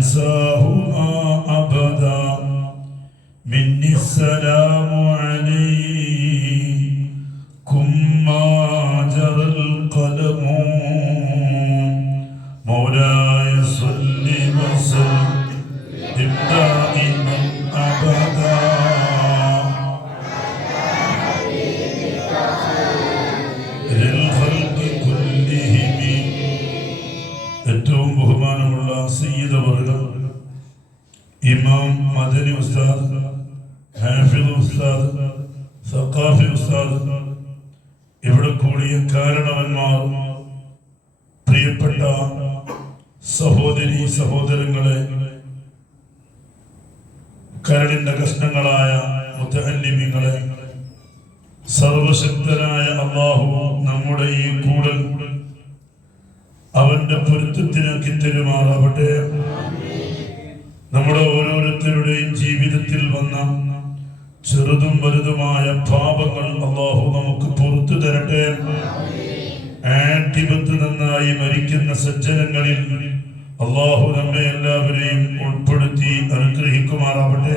أنساهما أبدا مني السلام عليكم ما جرى القلم مولاي صل وسلم دائما أبدا للخلق كلهم. ഏറ്റവും ബഹുമാനമുള്ള സയ്യിദ് അവറുകൾ, ഇമാം മദനി ഉസ്താദ്, ഹാഫിദ് ഉസ്താദ്, സഖാഫി ഉസ്താദ്, ഇവിടെ കൂടിയ കാരണവന്മാർ, പ്രിയപ്പെട്ട സഹോദരി സഹോദരങ്ങളെ, കരളിന്റെ കഷ്ണങ്ങളായ മുതഅല്ലിമീങ്ങളെ, സർവശക്തനായ അല്ലാഹു നമ്മുടെ ഈ കൂടൽ അവന്റെ പൊരുത്തത്തിനാക്കി തരുമാറാവട്ടെ. നമ്മുടെ ഓരോരുത്തരുടെയും ജീവിതത്തിൽ വന്ന ചെറുതും വലുതുമായ പാപങ്ങൾ അല്ലാഹു നമുക്ക് പുറത്തു തരട്ടെ. ആഖിബത്ത് നന്നായി മരിക്കുന്ന സജ്ജനങ്ങളിൽ അല്ലാഹു നമ്മെ എല്ലാവരെയും ഉൾപ്പെടുത്തി അനുഗ്രഹിക്കുമാറാവട്ടെ.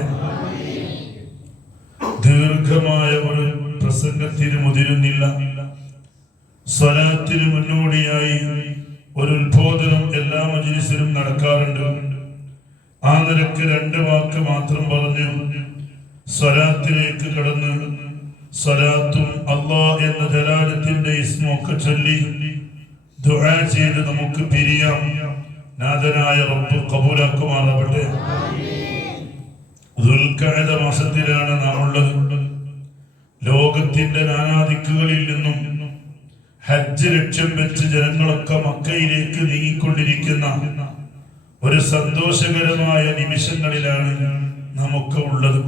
ദീർഘമായ ഒരു പ്രസംഗത്തിന് മുതിരുന്നില്ല. സ്വലാത്തിന് മുന്നോടിയായി ഒരു ഉത്ബോധനം എല്ലാ മജ്‌ലിസിലും നടക്കാറുണ്ട്. ആ നിലക്ക് 2 വാക്ക് മാത്രം പറഞ്ഞു സ്വലാത്തിലേക്ക് കടന്ന് സ്വലാത്തും അല്ലാഹ് എന്ന ജലാലത്തിന്റെ ഇസ്മൊക്കെ ചൊല്ലി ദുആ ചെയ്ത് നമുക്ക് പിരിയാം. നാഥനായ റബ്ബ് കബൂലാക്കുമാറാവട്ടെ. ദുൽഖഅദ മാസത്തിലാണ് നാം ഉള്ളത്. ലോകത്തിന്റെ നാനാദിക്കുകളിൽ നിന്നും ഹജ്ജ് ലക്ഷ്യം വെച്ച് ജനങ്ങളൊക്കെ മക്കയിലേക്ക് നീങ്ങിക്കൊണ്ടിരിക്കുന്ന ഒരു സന്തോഷകരമായ നിമിഷങ്ങളിലാണ് നമുക്ക് ഉള്ളത്.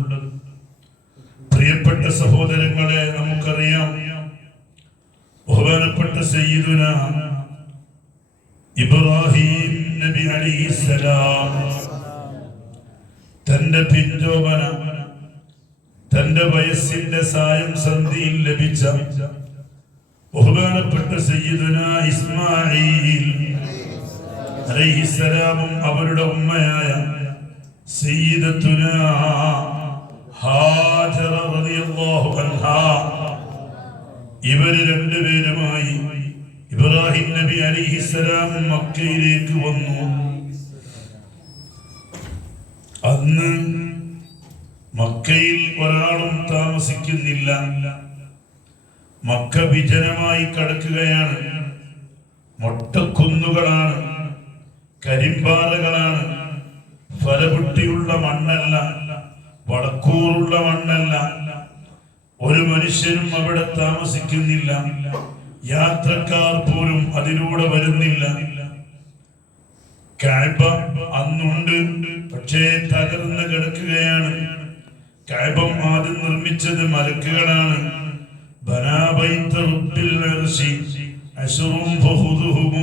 പ്രിയപ്പെട്ട സഹോദരങ്ങളെ, നമുക്കറിയാം ബഹുമാനപ്പെട്ട സയ്യിദുന ഇബ്രാഹിം നബി അലൈഹിസ്സലാം തന്റെ പിഞ്ചോമന, തന്റെ വയസ്സിന്റെ സായം സന്ധിയിൽ ലഭിച്ച ബഹുമാനപ്പെട്ട സയ്യിദുന ഇസ്മാഈൽ അലൈഹിസ്സലാമും അവരുടെ ഉമ്മയായ സയ്യിദത്തുന ഹാജറ റളിയല്ലാഹു അൻഹാ, ഇവര് 2 പേരുമായി ഇബ്രാഹിം നബി അലൈഹിസ്സലാം മക്കയിലേക്ക് വന്നു. അന്ന് മക്കയിൽ ഒരാളും താമസിക്കുന്നില്ല. മക്ക വിജനമായി കിടക്കുകയാണ്. മൊട്ടക്കുന്നുകളാണ്, കരിമ്പാറകളാണ്. ഫലപുട്ടിയുള്ള മണ്ണല്ല, വളക്കൂറുള്ള മണ്ണല്ല. ഒരു മനുഷ്യനും അവിടെ താമസിക്കുന്നില്ല. യാത്രക്കാർ പോലും അതിലൂടെ വരുന്നില്ല. കഅബ അന്നുണ്ട്, പക്ഷേ തകർന്ന് കിടക്കുകയാണ്. കഅബ ആദ്യം നിർമ്മിച്ചത് മലക്കുകളാണ്. ബനാ ബൈത റബ്ബിൽ അർശി അശ്റും ഫഖുദുഹും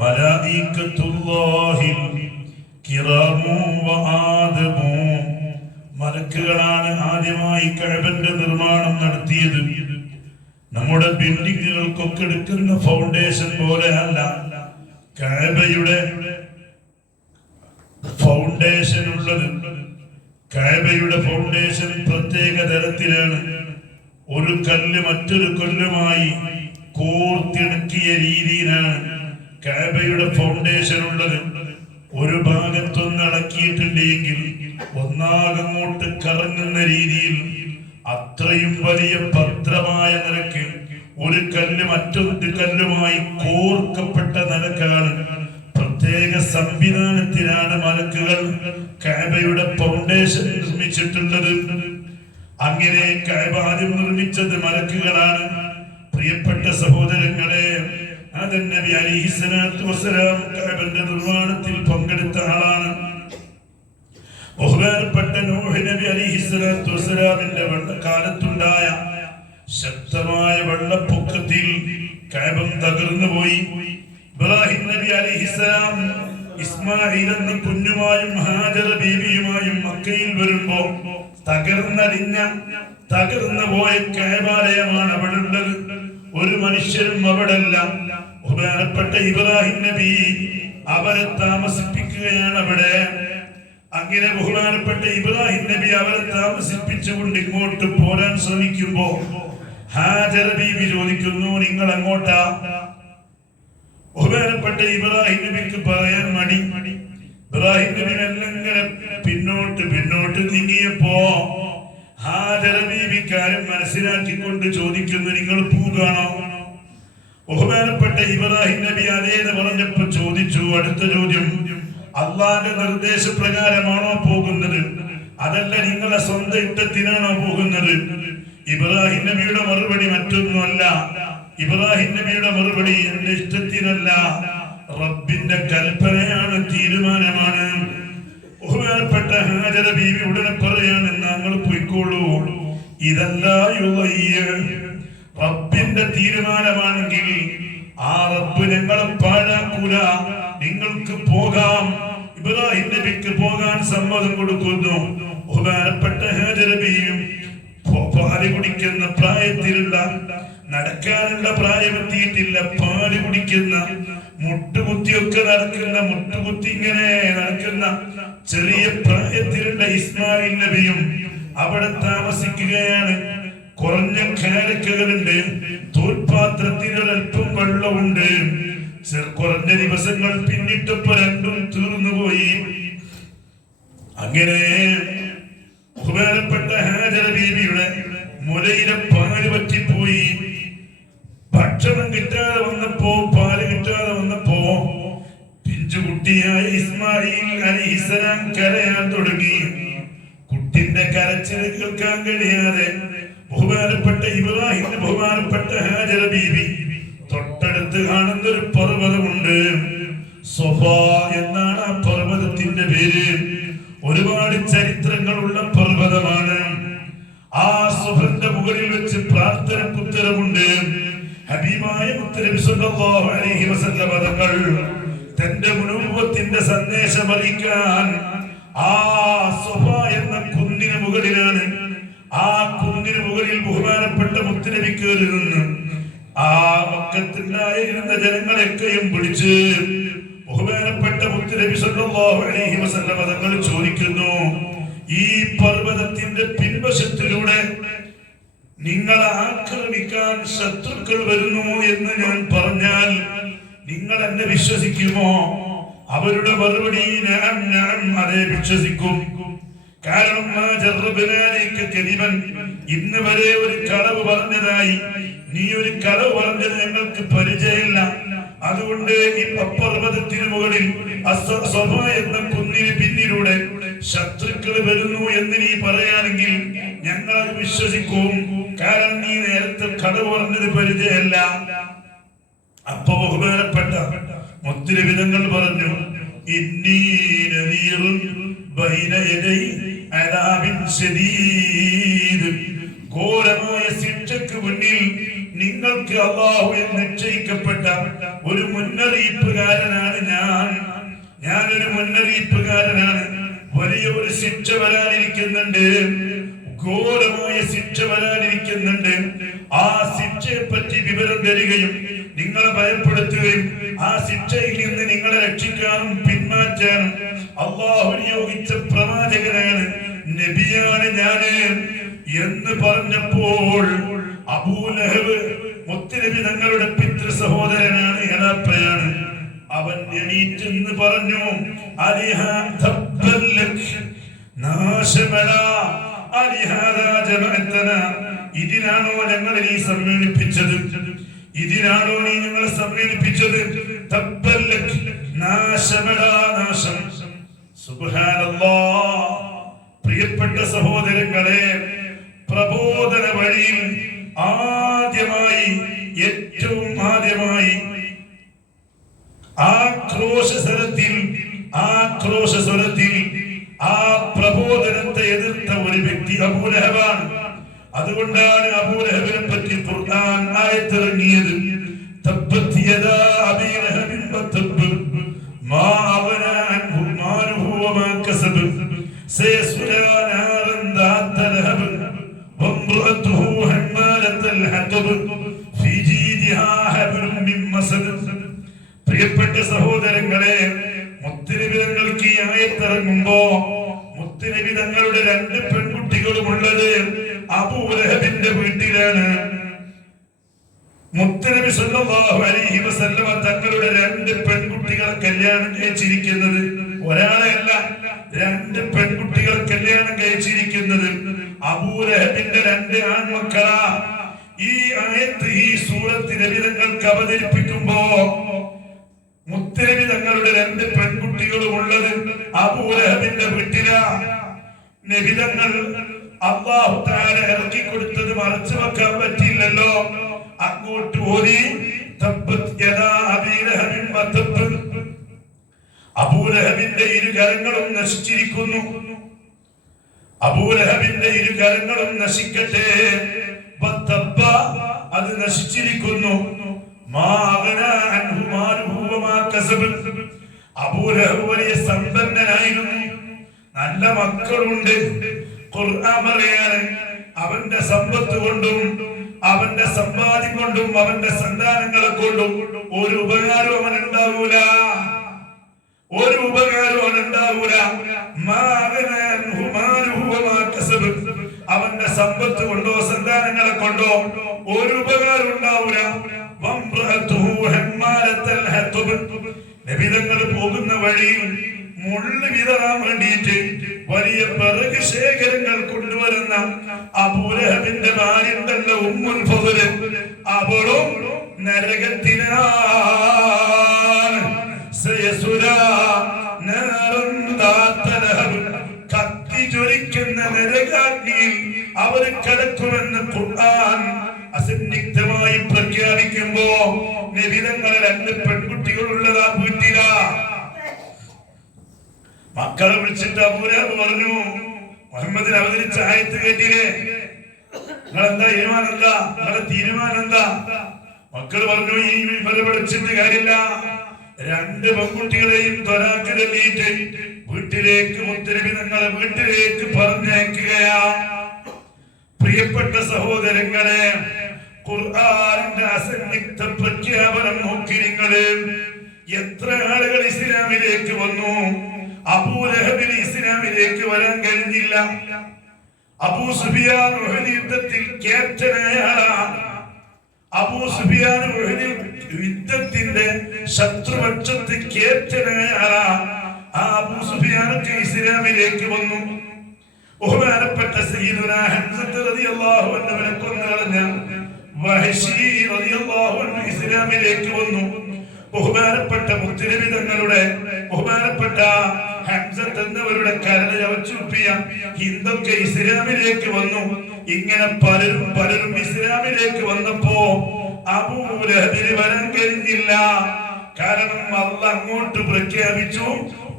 മലായികത്തുല്ലാഹിൽ കിറാമു വആദമു. മലക്കുകളാണ് ആദ്യമായി കഅബന്റെ നിർമ്മാണം നടത്തിയത്. നമ്മുടെ ബിൽഡിങ്ങുകൾക്കൊക്കെ എടുക്കുന്ന ഫൗണ്ടേഷൻ പോലെ അല്ല. കഅബയുടെ ഫൗണ്ടേഷൻ ഉള്ളത്, കഅബയുടെ ഫൗണ്ടേഷൻ പ്രത്യേക തരത്തിലാണ്. ഒരു കല്ല് മറ്റൊരു കല്ലുമായി കോർത്തിണക്കിയ രീതിയിലാണ് കഅബയുടെ ഫൗണ്ടേഷൻ ഉള്ളത്. ഒരു ഭാഗത്തൊന്ന് ഇളക്കിയിട്ടുണ്ടെങ്കിൽ ഒന്നാകങ്ങോട്ട് കറങ്ങുന്ന രീതിയിൽ അത്രയും വലിയ ഭദ്രമായ നിലക്ക് ഒരു കല്ല് മറ്റൊരു കല്ലുമായി കോർക്കപ്പെട്ട നിലക്കാണ്, പ്രത്യേക സംവിധാനത്തിലാണ് മലക്കുകൾ കഅബയുടെ ഫൗണ്ടേഷൻ നിർമ്മിച്ചിട്ടുള്ളത്. അങ്ങനെ കഅബ ആദ്യം നിർമ്മിച്ചത് മലക്കുകളാണ്. പ്രിയപ്പെട്ട സഹോദരങ്ങളെ, ആദം നബി അലൈഹിസ്സലാത്തു വസ്സലാം കഅബന്റെ നിർമ്മാണത്തിൽ പങ്കെടുത്ത ആളാണ്. ബഹുമാനപ്പെട്ട നൂഹ് നബി അലൈഹിസ്സലാത്തു വസ്സലാമിന്റെ കാലത്തുണ്ടായ ശക്തമായ വെള്ളപ്പൊക്കത്തിൽ കഅബ തകർന്നു പോയി. ഇബ്രാഹിം നബി അലൈഹിസ്സലാം ഇസ്മാഈൽ എന്ന കുഞ്ഞുമായും ഹാജറ ബീവിയുമായും മക്കയിൽ വരുമ്പോ തകർന്നു പോയ കഅബാലയമാണ് അവിടെ ഉള്ളത്. ഒരു മനുഷ്യരും അവിടെ അല്ല. ബഹുമാനപ്പെട്ട ഇബ്രാഹിം നബി അവരെ താമസിപ്പിക്കുകയാണ് അവിടെ. അങ്ങനെ ബഹുമാനപ്പെട്ട ഇബ്രാഹിം നബി അവരെ താമസിപ്പിച്ചുകൊണ്ട് ഇങ്ങോട്ട് പോരാൻ ശ്രമിക്കുമ്പോ ഹാജറ ബീവി ചോദിക്കുന്നു, നിങ്ങൾ അങ്ങോട്ടാ? ബഹുമാനപ്പെട്ട ഇബ്രാഹിം നബിക്ക് പറയാൻ മടി. ഇബ്രാഹിം നബി മെല്ലിങ്ങനെ പിന്നോട്ട് നീങ്ങിയപ്പോ ഹാജറ ബീവി കാര്യം മനസ്സിലാക്കിക്കൊണ്ട് ചോദിക്കുന്നു, നിങ്ങൾ പോകാണോ? ബഹുമാനപ്പെട്ട ഇബ്രാഹിം നബി അതേന്ന് പറഞ്ഞപ്പോ ചോദിച്ചു, അടുത്ത ചോദ്യം, അള്ളാന്റെ നിർദ്ദേശപ്രകാരമാണോ പോകുന്നത്, അതല്ല നിങ്ങളെ സ്വന്തം ഇഷ്ടത്തിനാണോ പോകുന്നത്? ഇബ്രാഹിം നബിയുടെ മറുപടി മറ്റൊന്നുമല്ല. ഇബ്രാഹിം നബിയുടെ മറുപടി എന്റെ ഇഷ്ടത്തിനല്ല, റബ്ബിന്റെ കൽപ്പനയാണ്, തീരുമാനമാണ്. ബഹുമാനപ്പെട്ട ഹാജറ ബീവി ഉടനെ പറയാണ്, ഞങ്ങൾ പോയിക്കോളൂ. ഇതല്ല റബ്ബിന്റെ തീരുമാനമാണെങ്കിൽ ആ റബ്ബ് ഞങ്ങളെ പാഴാക്കൂല, നിങ്ങൾക്ക് പോകാം. ഇബ്രാഹിം നബിക്ക് പോകാൻ സമ്മതം കൊടുക്കുന്നു. ബഹുമാനപ്പെട്ട ഹാജറ ബീവിയും പാല് കുടിക്കുന്ന പ്രായത്തിലുള്ള, നടക്കാനുള്ള പ്രായമെത്തിയിട്ടില്ല, പാല് കുടിക്കുന്ന, മുട്ടുകുത്തിയൊക്കെ നടക്കുന്ന, മുട്ടുകുത്തി ഇങ്ങനെ നടക്കുന്ന ചെറിയ പ്രായത്തിലുള്ള ഇസ്മായിൽ നബിയും അവിടെ താമസിക്കുകയാണ്. കുറഞ്ഞ കാരക്കകളുണ്ട്, തോൽപാത്രത്തിൽ ഒരൽപ്പം വെള്ളമുണ്ട്. കുറഞ്ഞ ദിവസങ്ങൾ പിന്നിട്ടപ്പോ രണ്ടും തീർന്നുപോയി. അങ്ങനെ ബഹുമാനപ്പെട്ട ഹാജറ ബീവിയുടെ മുലയിലെ പാല് പറ്റിപ്പോയി. ഭക്ഷണം കിട്ടാതെ വന്നപ്പോ, പാല് കിട്ടാതെ വന്നപ്പോ പിഞ്ചുകുട്ടിയായ ഇസ്മായിൽ അലൈഹിസ്സലാം കരയാൻ തുടങ്ങി. കുട്ടിന്റെ കരച്ചിൽ കേൾക്കാൻ കഴിയാതെ ബഹുമാനപ്പെട്ട ഇബ്രാഹിം, ബഹുമാനപ്പെട്ട ഹാജറ ബീവി തൊട്ടടുത്ത് കാണുന്ന ഒരു പർവ്വതമുണ്ട്. സഫാ എന്നാണ് ആ പർവ്വതത്തിന്റെ പേര്. ഒരുപാട് ചരിത്രങ്ങളുള്ള പർവ്വതമാണ്. ആ സഫന്റെ മുകളിൽ വെച്ച് പ്രാർത്ഥനയ്ക്ക് ഉത്തരമുണ്ട്. ഹബീബായ മുത്തനബി സല്ലല്ലാഹു അലൈഹി വസല്ലം തങ്ങൾ തന്റെ നുബുവത്തിന്റെ സന്ദേശം അറിയിക്കാൻ ആ സഫാ എന്ന കുന്നിന് മുകളിലാണ്. ആ കുന്നിന് മുകളിൽ ബഹുമാനപ്പെട്ട മുത്തനബി കയറി നിന്ന് ആ മക്കത്തുണ്ടായിരുന്ന ജനങ്ങളെയൊക്കെയും വിളിച്ച് ബഹുമാനപ്പെട്ട മുത്തനബി സല്ലല്ലാഹു അലൈഹി വസല്ലം തങ്ങൾ ചോദിക്കുന്നു, ഈ പർവ്വതത്തിന്റെ പിൻവശത്തിലൂടെ നിങ്ങളെ ആക്രമിക്കാൻ ശത്രുക്കൾ വരുന്നു എന്ന് ഞാൻ പറഞ്ഞാൽ നിങ്ങൾ എന്നെ വിശ്വസിക്കുമോ? അവരുടെ മറുപടി ഞാൻ അതേ വിശ്വസിക്കും. കാരണം ഇന്ന് വരെ ഒരു കളവ് പറഞ്ഞതായി നീ ഒരു കളവ് പറഞ്ഞത് ഞങ്ങൾക്ക് പരിചയമില്ല. അതുകൊണ്ട് ഈ പർവ്വതത്തിന് മുകളിൽ എന്ന കുന്നിന് പിന്നിലൂടെ ശത്രുക്കൾ വരുന്നു എന്ന് നീ പറയാണെങ്കിൽ ഞങ്ങൾ അത് വിശ്വസിക്കും. കാരണം നീ നേരത്തെ കളവ് പറഞ്ഞത് പരിചയമല്ല. അപ്പൊ ബഹുമാനപ്പെട്ട മുത്തനബി തങ്ങൾ പറഞ്ഞു, ഇന്നീ നദീറുൻ ബൈന യദൈ അദാബിൻ ശദീദ്, ഘോരമായ ശിക്ഷയ്ക്ക് മുന്നിൽ നിങ്ങൾക്ക് അല്ലാഹു നിശ്ചയിക്കപ്പെട്ട ഒരു മുന്നറിയിപ്പുകാരനാണ് ഞാനൊരു മുന്നറിയിപ്പുകാരനാണ്. വലിയ ഒരു ശിക്ഷ വരാനിരിക്കുന്നുണ്ട്, ഘോരമായ ശിക്ഷ വരാനിരിക്കുന്നുണ്ട്. ആ ശിക്ഷയെ പറ്റി വിവരം തരികയും നിങ്ങളെ ഭയപ്പെടുത്തുകയും ആ ശിക്ഷയിൽ നിന്ന് നിങ്ങളെ രക്ഷിക്കാനും പിന്മാറ്റാനും അല്ലാഹു നിയോഗിച്ച പ്രവാചകനാണ്, നബിയാണ് ഞാന് എന്ന് പറഞ്ഞപ്പോൾ അബൂലഹബ് മുത്തനബി തങ്ങളുടെ പിതൃ സഹോദരനാണ്, എളാപ്പയാണ്. അവൻ എണീറ്റെന്ന് പറഞ്ഞു, ഇതിനാണോ ഞങ്ങൾ നീ സമ്മേളിപ്പിച്ചത്? ഇതിനാണോ നീ ഞങ്ങളെ സമ്മേളിപ്പിച്ചത്? നാശം. സുബ്ഹാനല്ലാഹ്. പ്രിയപ്പെട്ട സഹോദരങ്ങളെ, പ്രബോധന വഴിയിൽ ഏറ്റവും ആദ്യമായി ആക്രോശസ്വരത്തിൽ ആ പ്രബോധനത്തെ എതിർത്ത ഒരു വ്യക്തി അബൂലഹബാണ്. അതുകൊണ്ടാണ് അബൂലഹബിനെ പറ്റി ഖുർആൻ ആയത്തിറങ്ങിയത്. തബ്ബത് യദാ അബീ ലഹബിൻ വതബ്ബ മാ അഗ്നാ അൻഹു മാലുഹു വമാ കസബ സയസ്ലാ നാരൻ ദാത ലഹബ് വംറഅതുഹു ഹമ്മാലത്തൽ ഹതബ് ഫീ ജീദിഹാ ഹബ്ലുൻ മിൻ മസദ്. പ്രിയപ്പെട്ട സഹോദരങ്ങളെ, മുത്തനബി സല്ലല്ലാഹു അലൈഹി വസല്ലമ തങ്ങളുടെ 2 പെൺകുട്ടികളെ കല്യാണം കഴിച്ചിരിക്കുന്നത് ഒരാളെയല്ല, 2 പെൺകുട്ടികളെ കല്യാണം കഴിച്ചിരിക്കുന്നത് അബൂലഹബിന്റെ 2 ആൺമക്കളാ. ഈ ആയത്ത് ഈ സൂറത്ത് നബി തങ്ങൾക്ക് അവതരിപ്പിക്കുമ്പോ മുത്തനബി തങ്ങളുടെ 2 പെൺകുട്ടികളും ഉള്ളത് അബൂലഹബിന്റെ വീട്ടിലാ. നബി തങ്ങൾ അല്ലാഹു തആല ഇറക്കി കൊടുത്തത് മറച്ചു വെക്കാൻ പറ്റില്ലല്ലോ. അങ്ങോട്ട് ഓതി തബ്ബത് യദാ അബീ ലഹബിൻ വതബ്ബ്. അബൂലഹബിന്റെ 2 കരങ്ങളും നശിച്ചിരിക്കുന്നു. അബൂലഹബിന്റെ 2 കരങ്ങളും നശിക്കട്ടെ. വതബ്ബ, അത് നശിച്ചിരിക്കുന്നു. മാ അഗ്നാ അൻഹു മാലുഹു വമാ കസബ്. അബൂലഹബ് വലിയ സമ്പന്നനായിരുന്നു, നല്ല മക്കളുണ്ട്. ഖുർആൻ പറയാണ് അവന്റെ സമ്പത്ത് കൊണ്ടും അവന്റെ സമ്പാദ്യം കൊണ്ടും അവന്റെ സന്താനങ്ങളെ കൊണ്ടും ഒരു ഉപകാരവും അവൻ ഉണ്ടാവൂല, ഒരു ഉപകാരവും അവൻ ഉണ്ടാവൂല. അവന്റെ സമ്പത്ത് കൊണ്ടോ സന്താനങ്ങളെ കൊണ്ടോ ഒരു ഉപകാരം ഉണ്ടാവൂല. നബിതങ്ങൾ പോകുന്ന വഴിയിൽ മുള്ളു വിതറാൻ വേണ്ടിയിട്ട് വലിയ പിറക് ശേഖരങ്ങൾ കൊണ്ടുവരുന്ന അബൂലഹബിന്റെ ഭാര്യ ഉണ്ടല്ലോ ഉമ്മുൽ ഫദ്ല്, അവളും നരകത്തിലാണ്. കത്തി ജ്വലിക്കുന്ന നരകാഗ്നിയിൽ അവർ കിടക്കുമെന്ന് ഖുർആൻ അസന്നിഗ്ധമായി പ്രഖ്യാപിക്കുമ്പോ നബിതങ്ങളെ 2 പെൺകുട്ടികളുള്ളതാ വീട്ടിലാ. മക്കളെ വിളിച്ചിട്ട് അബൂലഹബ് പറഞ്ഞു, മുഹമ്മദിന് അവതരിച്ച ആയത്ത് കേട്ടില്ലേ, നിങ്ങളെന്താ തീരുമാനം എന്താ, നിങ്ങളുടെ തീരുമാനം എന്താ? മക്കൾ പറഞ്ഞു, ഈ ഇവരെ വിളിച്ചിട്ട് കാര്യമില്ല, 2 പെൺകുട്ടികളെയും ത്വലാഖ് ചൊല്ലിയിട്ട് വീട്ടിലേക്ക് മുത്തനബി നിങ്ങളെ വീട്ടിലേക്ക് പറഞ്ഞയക്കുകയാ. പ്രിയപ്പെട്ട സഹോദരങ്ങളെ, ഖുർആനിന്റെ അസന്നിഗ്ധ പ്രഖ്യാപനം നോക്കി നിങ്ങള്. എത്ര ആളുകൾ ഇസ്ലാമിലേക്ക് വന്നു. അബൂലഹബിന് ഇസ്ലാമിലേക്ക് വരാൻ കഴിഞ്ഞില്ല. അബൂ സുഫിയാൻ ഉഹദ് യുദ്ധത്തിൽ ക്യാപ്റ്റനായ ആളാണ്. അബൂ സുഫിയാൻ ഉഹദ് യുദ്ധത്തിന്റെ ശത്രുപക്ഷത്ത് ക്യാപ്റ്റനായ ആളാണ്. ആ അബൂ സുഫിയാനൊക്കെ ഇസ്ലാമിലേക്ക് വന്നു. ബഹുമാനപ്പെട്ട സയ്യിദുനാ ഹംസ റളിയല്ലാഹു അൻഹുവിനെ കൊന്നുകളഞ്ഞ വഹശി റളിയല്ലാഹു അൻഹു ഇസ്ലാമിലേക്ക് വന്നു. ബഹുമാനപ്പെട്ട മുത്തനബി തങ്ങളുടെ ബഹുമാനപ്പെട്ട ഹംസത്ത് എന്നവരുടെ കരട് ചവച്ചുപ്പിയ ഹിന്ദൊക്കെ ഇസ്ലാമിലേക്ക് വന്നു. ഇങ്ങനെ പലരും ഇസ്ലാമിലേക്ക് വന്നപ്പോ അബൂലഹബിന് വരാൻ കഴിഞ്ഞില്ല. കാരണം അല്ലാഹ് അങ്ങോട്ട് പ്രഖ്യാപിച്ചു,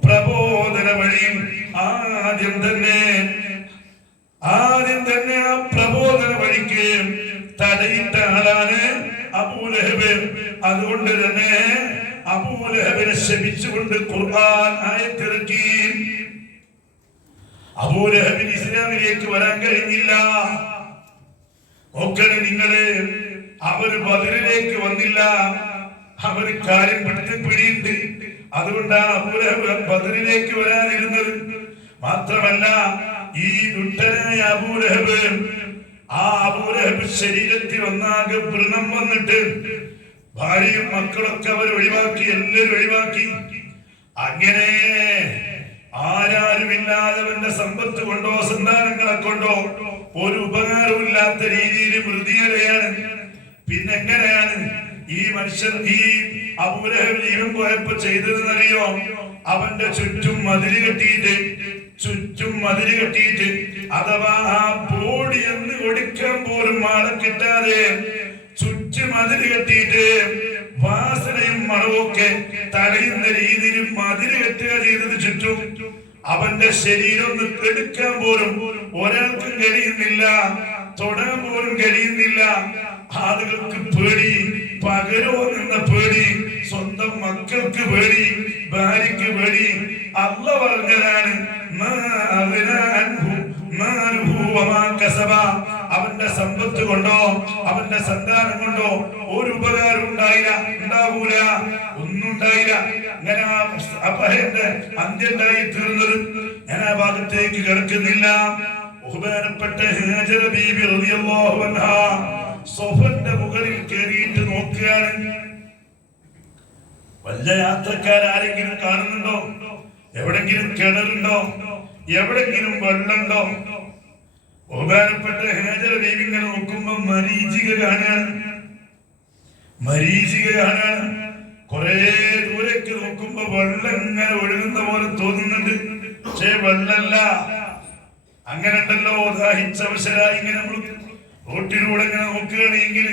പ്രബോധന വഴിയും ആദ്യം തന്നെ ആ പ്രബോധന വഴിക്ക് തടയിട്ട ആളാണ് അബൂലഹബ്. അതുകൊണ്ട് തന്നെ അബൂലഹബിനെ ശപിച്ചുകൊണ്ട് ഖുർആൻ ആയത്തിറക്കി. അബൂലഹബിന് ഇസ്ലാമിലേക്ക് വരാൻ കഴിഞ്ഞില്ല. നോക്കണേ നിങ്ങള്, അവര് ബദറിലേക്ക് വന്നില്ല. അവര് കാര്യം പിടിയുണ്ട്. അതുകൊണ്ടാണ് അബൂലഹബ് ബദറിലേക്ക് വരാനിരുന്നത്. മാത്രമല്ല, ഈ ദുഷ്ടനായ അബൂലഹബ്, ആ അബൂലഹബ് ശരീരത്തിൽ ഒന്നാകെ വ്രണം വന്നിട്ട് ഭാര്യയും മക്കളൊക്കെ അവർ ഒഴിവാക്കി, എല്ലാവരും ഒഴിവാക്കി. അങ്ങനെ ആരാരുമില്ലാത്തവന്റെ സമ്പത്ത് കൊണ്ടോ സന്താനങ്ങളെ കൊണ്ടോ ഒരു ഉപകാരവും ഇല്ലാത്ത രീതിയിൽ മൃതിയരയാണ്. പിന്നെങ്ങനെയാണ് ഈ മനുഷ്യൻ ഈ അബൂലഹബ് ജീവൻ പോയപ്പോ ചെയ്തതെന്നറിയോ? അവന്റെ ചുറ്റും മതില് കെട്ടിയിട്ട് അഥവാ ആ ബോഡി എന്ന് ഒടിക്കാൻ പോലും ആളെ കിട്ടാതെ ചുറ്റും മതില് കെട്ടിയിട്ട് വാസനയും മണവുമൊക്കെ തടയുന്ന രീതിയിൽ മതില് കെട്ടുക ചെയ്തത് ചുറ്റും. അവന്റെ ശരീരം ഒന്ന് എടുക്കാൻ പോലും ഒരാൾക്കും കഴിയുന്നില്ല, തൊടാൻ പോലും കഴിയുന്നില്ല. ആളുകൾക്ക് പേടി, പകരോ നിന്ന പേടി, സ്വന്തം മക്കൾക്ക് പേടി, ഭാര്യക്ക് പേടി. അല്ലാഹ് പറഞ്ഞതാണ്, അവന്റെ സമ്പത്ത് കൊണ്ടോ അവന്റെ സന്താനം കൊണ്ടോ ഒരു ഉപകാരം ഉണ്ടാവൂല, ഒന്നും ഉണ്ടായില്ല. അങ്ങനെ അപഹന്റെ അന്ത്യണ്ടായി തീർന്നത്. ഞാൻ ആ ഭാഗത്തേക്ക് കിടക്കുന്നില്ല. ബഹുമാനപ്പെട്ട ഹാജറ ബീബി റളിയല്ലാഹു അൻഹാ സോഫന്റെ മുകളിൽ കയറിയിട്ട് വല്ല യാത്രക്കാരെങ്കിലും കാണുന്നുണ്ടോ? എവിടെങ്കിലും കിണറുണ്ടോ? എവിടെങ്കിലും വെള്ളമുണ്ടോ? ബഹുമാനപ്പെട്ട ഹാജറ ബീവി ഇങ്ങനെ നോക്കുമ്പോ മരീചിക കാണാണ്. കുറെ ദൂരേക്ക് നോക്കുമ്പോ വെള്ളം ഇങ്ങനെ ഒഴുകുന്ന പോലെ തോന്നുന്നുണ്ട്. പക്ഷേ വെള്ളല്ല. അങ്ങനെ ഉണ്ടല്ലോ, ദാഹിച്ചവശരായി ഇങ്ങനെ നമ്മൾ റോട്ടിലൂടെ ഇങ്ങനെ നോക്കുകയാണെങ്കിൽ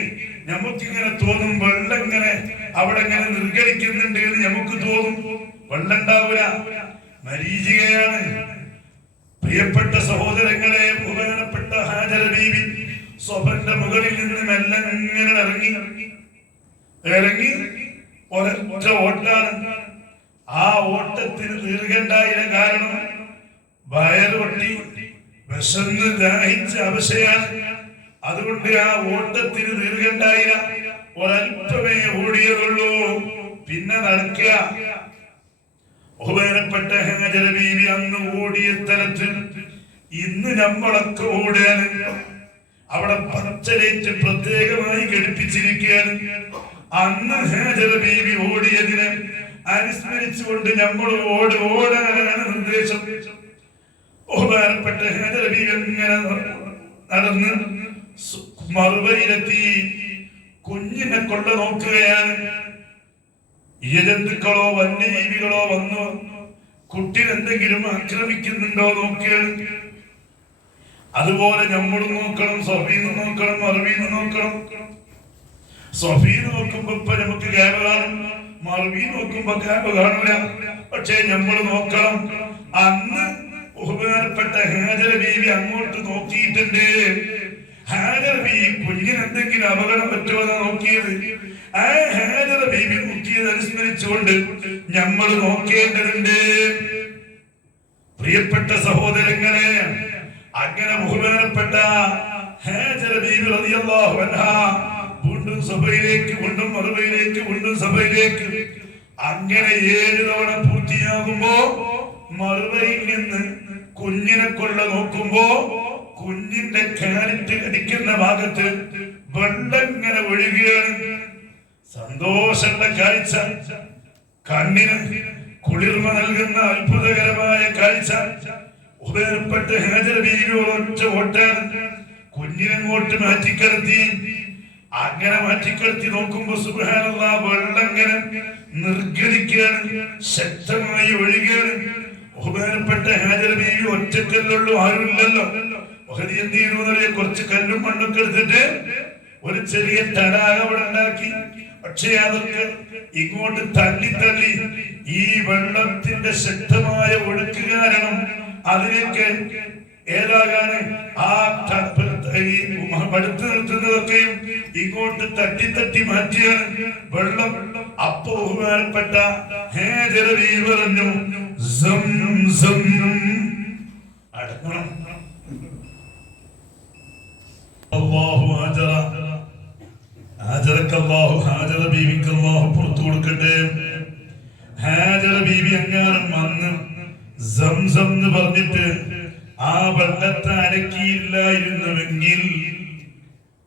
നമുക്കിങ്ങനെ തോന്നും വെള്ളം ഇങ്ങനെ അവിടെ ഇങ്ങനെ നിർഗളിക്കുന്നുണ്ട് എന്ന് നമുക്ക് തോന്നും. വെള്ളം ഉണ്ടാവില്ല, മരീചികയാണ്. പ്രിയപ്പെട്ട സഹോദരങ്ങളെ, ബഹുമാനപ്പെട്ട ഹാജറ ബീവി സ്വഫന്റെ മുകളിൽ നിന്ന് മെല്ലെ ഇങ്ങനെ ഇറങ്ങി ഒരൊറ്റ ഓട്ടാണ്. ആ ഓട്ടത്തിന് ദീർഘണ്ടായില്ല. കാരണം വയറൊട്ടി വിശന്ന് ദാഹിച്ച അവശയാണ്. അതുകൊണ്ട് ആ ഓട്ടത്തിന് ദീർഘണ്ടായില്ല. ഒരൽപ്പമേ ഓടിയതുള്ളൂ. പിന്നെ നടക്കുക. ബഹുമാനപ്പെട്ട ഹാജറ ബീവി അന്ന് ഓടിയ സ്ഥലത്തിൽ ഇന്ന് നമ്മളൊക്കെ ഓടുകയാണ്. അവിടെ പച്ചലേറ്റ് പ്രത്യേകമായി ഘടിപ്പിച്ചിരിക്കുകയാണ്. അന്ന് ഹാജറ ബീവി ഓടിയതിനെ അനുസ്മരിച്ചുകൊണ്ട് നമ്മൾ ഓടാനാണ് നിർദ്ദേശം. ബഹുമാനപ്പെട്ട ഹാജറ ബീവി ഇങ്ങനെ നടന്ന് മറുവയിലെത്തി കുഞ്ഞിനെ കൊണ്ട് നോക്കുകയാണ്. ഇഴജന്തുക്കളോ വന്യജീവികളോ വന്നു കുട്ടിനെന്തെങ്കിലും ആക്രമിക്കുന്നുണ്ടോ നോക്കുകയാണ്. അതുപോലെ നമ്മളും നോക്കണം, സഫീന്ന് നോക്കണം, മറുവീന്ന് നോക്കണം. സഫീന്ന് നോക്കുമ്പോ ഇപ്പൊ നമുക്ക് ക്യാബ കാണും, മറുവീ നോക്കുമ്പോ ക്യാബ കാണൂല. പക്ഷേ നമ്മൾ നോക്കണം. അന്ന് ബഹുമാനപ്പെട്ട ഹാജറ ബീവി അങ്ങോട്ട് നോക്കിയിട്ടുണ്ട്. ഹാജറ ബീവി കുഞ്ഞിനെന്തെങ്കിലും അപകടം പറ്റുമെന്ന് നോക്കിയത്. ആ ഹാജറ ബീവി നോക്കിയത് അനുസ്മരിച്ചുകൊണ്ട് നമ്മൾ നോക്കേണ്ടതുണ്ട്. പ്രിയപ്പെട്ട സഹോദരങ്ങളെ, അങ്ങനെ ബഹുമാനപ്പെട്ട ഹാജറ ബീവി റളിയല്ലാഹു അൻഹാ വീണ്ടും സഭയിലേക്ക്, വീണ്ടും മറുപടിയിലേക്ക്, വീണ്ടും സഭയിലേക്ക്. അങ്ങനെ 7 തവണ പൂർത്തിയാകുമ്പോ മറുപടിയിൽ നിന്ന് കുഞ്ഞിനെ കൊള്ള നോക്കുമ്പോ കുഞ്ഞിന്റെ കാലിട്ട് അടിക്കുന്ന ഭാഗത്ത് വെള്ളം ഇങ്ങനെ ഒഴുകുകയാണ്. സന്തോഷമുള്ള കാഴ്ച, കണ്ണിന് കുളിർമ നൽകുന്ന അത്ഭുതകരമായ കാഴ്ച. ഉപേർപ്പെട്ട ഹാജറ ബീവി ഒരൊറ്റ ഓട്ടാണ് കുഞ്ഞിനെങ്ങോട്ട് മാറ്റിക്കിടത്തി. അങ്ങനെ മാറ്റിക്കിടത്തി നോക്കുമ്പോ സുബ്ഹാനല്ലാഹ് വെള്ളം ഇങ്ങനെ നിർഗളിക്കുകയാണ്, ശക്തമായി ഒഴുകുകയാണ്. ബഹുമാനപ്പെട്ട ഹാജറ ബീവി ഒറ്റക്കല്ലുള്ളൂ, ആരുമില്ലല്ലോ. മഹദി എന്ത് ചെയ്തു? കുറച്ച് കല്ലും മണ്ണൊക്കെ എടുത്തിട്ട് ഒരു ചെറിയ തടാകം അവിടെ ഉണ്ടാക്കി. പക്ഷേ അതൊക്കെ ഇങ്ങോട്ട് തള്ളി ഈ വെള്ളത്തിന്റെ ശക്തമായ ഒഴുക്ക് കാരണം അതിനൊക്കെ ഏതാകാണ് ആ പടുത്തു നിർത്തുന്നതൊക്കെയും ഇങ്ങോട്ട് തട്ടി മാറ്റിയാണ് വെള്ളം. അപ്പോ ബഹുമാനപ്പെട്ട ഹാജറ ബീവി പറഞ്ഞു, സംസം അടക്കണം. അല്ലാഹു ഹാജറ ബീവിക്ക് അല്ലാഹു പുറത്തു കൊടുക്കട്ടെ. ഹാജറ ബീവി എങ്ങാനും വന്ന് സംസം എന്ന് പറഞ്ഞിട്ട് ആ വെള്ളത്തെ അടക്കിയില്ലായിരുന്നുവെങ്കിൽ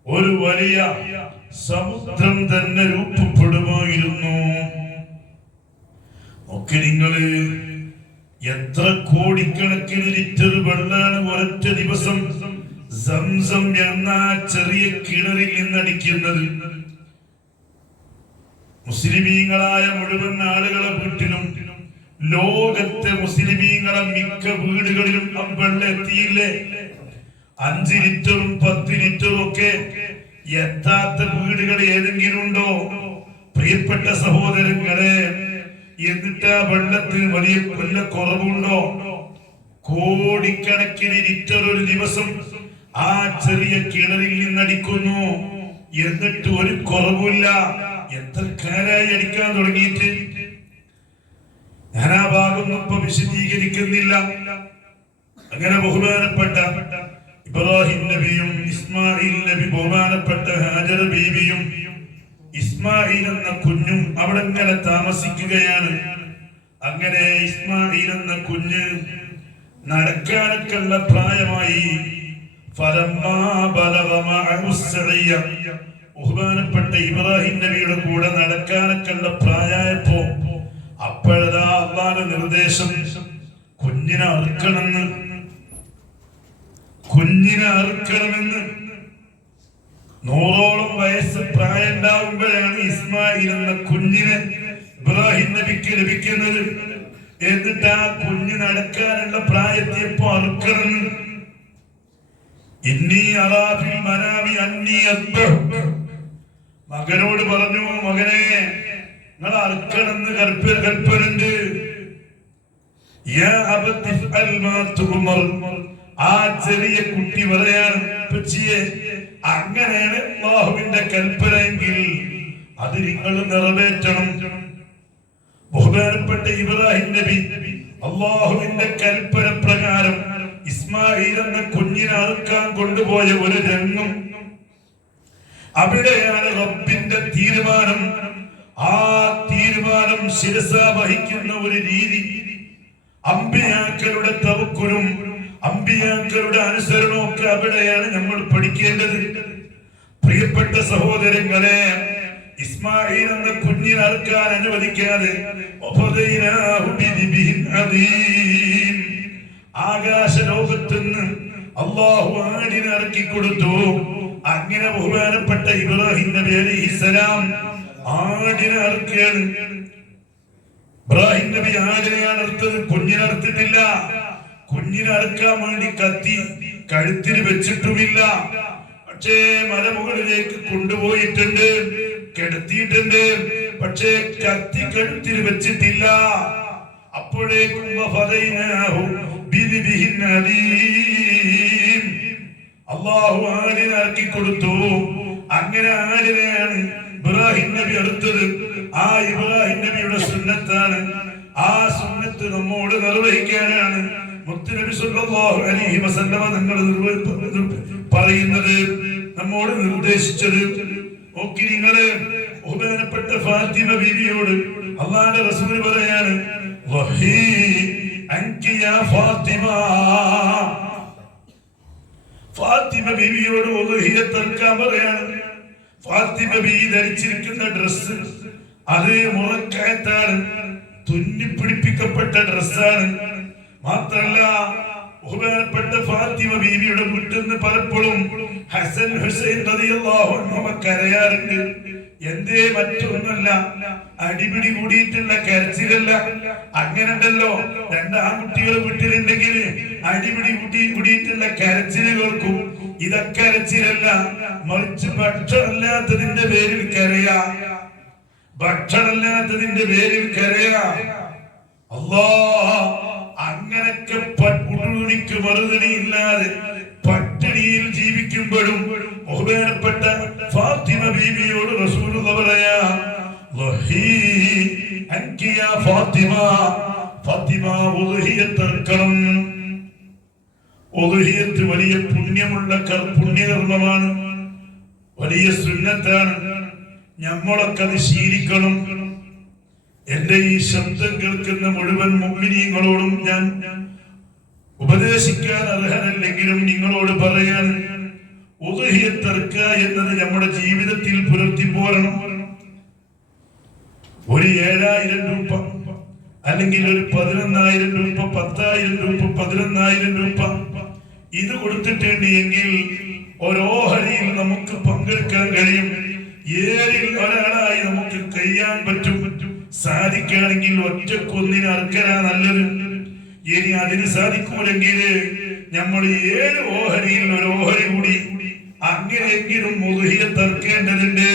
ഒരു വലിയ സമുദ്രം തന്നെ രൂപപ്പെടുമായിരുന്നു. ഒക്കെ നിങ്ങള് എത്ര കോടിക്കണക്കിന് ലിറ്റർ വെള്ളമാണ് ഒരൊറ്റ ദിവസം സംസം എന്ന ചെറിയ കിണറിൽ നിന്നടിക്കുന്നത്. മുസ്ലിമീങ്ങളായ മുഴുവൻ ആളുകളെ വീട്ടിലും ലോകത്തെ മുസ്ലിമീങ്ങളെ മിക്ക വീടുകളിലും വെള്ളം എത്തിയില്ലേ? 5 ലിറ്ററും 10 ലിറ്ററും ഒക്കെ എത്താത്ത വീടുകൾ ഏതെങ്കിലും ഉണ്ടോ? പ്രിയപ്പെട്ട സഹോദരങ്ങളെ, എന്നിട്ട് ആ വെള്ളത്തിന് വല്ല കുറവുണ്ടോ? കോടിക്കണക്കിന് ലിറ്റർ ഒരു ദിവസം ആ ചെറിയ കിണറിൽ നിന്നടിക്കുന്നു. എന്നിട്ട് ഒരു കുറവില്ല. എത്ര കാലായി അടിക്കാൻ തുടങ്ങിയിട്ട് ഞാൻ ആ ഭാഗം ഇപ്പൊ വിശദീകരിക്കുന്നില്ല. അങ്ങനെ ബഹുമാനപ്പെട്ട ഇബ്രാഹിം നബിയും ഇസ്മായിൽ നബി, ബഹുമാനപ്പെട്ട ഹാജറ ബീവിയും ഇസ്മായിൽ എന്ന കുഞ്ഞും അവിടെ ഇങ്ങനെ താമസിക്കുകയാണ്. അങ്ങനെ ഇസ്മായിൽ എന്ന കുഞ്ഞ് നടക്കാനൊക്കെയുള്ള പ്രായമായി. ബഹുമാനപ്പെട്ട ഇബ്രാഹിം നബിയുടെ കൂടെ നടക്കാനൊക്കെയുള്ള പ്രായമായപ്പോ അള്ളാന്റെ നിർദ്ദേശം കുഞ്ഞിനെ അറുക്കണമെന്ന് 100ഓളം വയസ്സ് പ്രായം ഉണ്ടാവുമ്പോഴാണ് ഇസ്മായിൽ എന്ന കുഞ്ഞിനെ ഇബ്രാഹിം നബിക്ക് ലഭിക്കുന്നത്. എന്നിട്ട് ആ കുഞ്ഞ് നടക്കാനുള്ള പ്രായത്തിയപ്പോ അറുക്കണമെന്ന്. ഇന്നി അറാഫിൽ മനാമി അന്നി അദ്ബഹ്, മകനോട് പറഞ്ഞു, മകനെ നിങ്ങൾ അറുക്കണമെന്ന് കൽപ്പനുണ്ട്. ആ ചെറിയ കുട്ടി പറയാണ്, അങ്ങനെയാണ് അല്ലാഹുവിന്റെ കൽപ്പന എങ്കിൽ അത് നിങ്ങൾ നിറവേറ്റണം. ബഹുമാനപ്പെട്ട ഇബ്രാഹിം നബി അല്ലാഹുവിന്റെ കൽപ്പന പ്രകാരം ഇസ്മായിൽ എന്ന കുഞ്ഞിനെ അറുക്കാൻ കൊണ്ടുപോയ ഒരു രംഗം, അവിടെയാണ് റബ്ബിന്റെ തീരുമാനം. ആ തീരുമാനം ശിരസ വഹിക്കുന്ന ഒരു രീതി, അമ്പിയാക്കളുടെ തവക്കുലും അമ്പിയാക്കളുടെ അനുസരണവും ഒക്കെ അവിടെയാണ് നമ്മൾ പഠിക്കേണ്ടത്. പ്രിയപ്പെട്ട സഹോദരങ്ങളെ, ഇസ്മായിൽ എന്ന കുഞ്ഞിനെ അറുക്കാൻ അനുവദിക്കാതെ ആകാശ ലോകത്തുനിന്ന് അല്ലാഹു ആടിനെ ഇറക്കി കൊടുത്തു. അങ്ങനെ ബഹുമാനപ്പെട്ട ഇബ്രാഹിം നബി അലൈഹിസ്സലാം ആടിനെ അറുക്കുകയാണ്. ഇബ്രാഹിം നബി ആടിനെയാണ് അറുത്തത്, കുഞ്ഞിനെ അറുത്തിട്ടില്ല. കുഞ്ഞിനെ അറുക്കാൻ വേണ്ടി കത്തി കഴുത്തിന് വെച്ചിട്ടുമില്ല. പക്ഷേ മലമുകളിലേക്ക് കൊണ്ടുപോയിട്ടുണ്ട്, കിടത്തിയിട്ടുണ്ട്. പക്ഷേ കത്തി കഴുത്തിന് വെച്ചിട്ടില്ല. അപ്പോഴേക്കും അല്ലാഹു ആടിനെ ഇറക്കി കൊടുത്തു. അങ്ങനെ ആടിനെയാണ് ഇബ്രാഹിം നബി അടുത്തത്. ആ ഇബ്രാഹിം നബിയുടെ സുന്നത്താണ്. ആ സുന്നത്ത് നമ്മോട് നിർവഹിക്കാനാണ് മുത്തുനബി സല്ലല്ലാഹു അലൈഹി വസല്ലമ തങ്ങൾ പറയുന്നത്, നമ്മോട് നിർദ്ദേശിച്ചത്. നോക്കി നിങ്ങള്, ബഹുമാനപ്പെട്ട ഫാത്തിമ ബീവിയോട് അല്ലാഹുവിന്റെ റസൂൽ പറയാണ്, വഹീ അൻകി യാ ഫാത്തിമ. ഫാത്തിമ ബീവിയോട് ഉളുഹിയ്യത്ത് അറുക്കാൻ പറയാണ്. ഫാത്തിമ ബീവി ധരിച്ചിരിക്കുന്ന ഡ്രസ് അത് മുറക്കയത്താണ്, തുന്നിപ്പിടിപ്പിക്കപ്പെട്ട ഡ്രസ്സാണ്. മാത്രല്ല, ബഹുമാനപ്പെട്ട ഫാത്തിമ ബീവിയുടെ വീട്ടിൽ നിന്ന് പലപ്പോഴും ഹസൻ ഹുസൈൻ റളിയല്ലാഹു അൻഹുമ കരയാറുണ്ട്. എന്തേ, മറ്റൊന്നല്ല, അടിപിടി കൂടിയിട്ടുള്ള കരച്ചിലല്ല. അങ്ങനെ ഉണ്ടല്ലോ, രണ്ടാൺകുട്ടികൾ വീട്ടിലുണ്ടെങ്കിൽ അടിപിടി കൂടിയിട്ടുള്ള കരച്ചിൽ കേൾക്കും. ഇതൊക്കെ കരച്ചിലല്ല, മറിച്ച് ഭക്ഷണമില്ലാത്തതിന്റെ പേരിൽ കരയാ. ഭക്ഷണമില്ലാത്തതിന്റെ പേരിൽ കരയാ. അല്ലാഹ് അങ്ങനൊക്കെ പട്ടുണിക്ക് മറുതണിയില്ലാതെ പട്ടിണിയിൽ ജീവിക്കുമ്പോഴും ബഹുമാനപ്പെട്ട ഫാത്തിമ ബീവിയോട് റസൂലുള്ളാഹി പറയാ, വഹീ അൻകി യാ ഫാത്തിമ. ഫാത്തിമ, ഉളുഹിയ്യത്ത് അറുക്കണം. ഉളുഹിയ്യത്ത് വലിയ പുണ്യമുള്ള പുണ്യകർമ്മമാണ്, വലിയ സുന്നത്താണ്. നമ്മളൊക്കെ അത് ശീലിക്കണം. എന്റെ ഈ ശബ്ദം കേൾക്കുന്ന മുഴുവൻ മുഅ്മിനീങ്ങളോടും ഞാൻ ഉപദേശിക്കാൻ അർഹനല്ലെങ്കിലും നിങ്ങളോട് പറയാൻ, ഉളുഹിയ്യത്ത് അറുക്കുക എന്നത് നമ്മുടെ ജീവിതത്തിൽ പുലർത്തി പോരണം. ഒരു 7000 രൂപ അല്ലെങ്കിൽ ഒരു 11000 രൂപ, 10000 രൂപ, 11000 രൂപ ഇത് കൊടുത്തിട്ടുണ്ട് എങ്കിൽ ഓരോഹരിയിൽ നമുക്ക് പങ്കെടുക്കാൻ കഴിയും. 7ൽ ഒരാളായി നമുക്ക് കഴിയാൻ പറ്റും. സാധിക്കുകയാണെങ്കിൽ ഒറ്റക്കൊന്നിന് അറുക്കലാ നല്ലത്. ഇനി അതിന് സാധിക്കൂലെങ്കിൽ നമ്മൾ 7 ഓഹരിയിൽ ഒരു ഓഹരി കൂടി അങ്ങനെയെങ്കിലും ഉളുഹിയ്യത്ത് അറുക്കേണ്ടതുണ്ട്.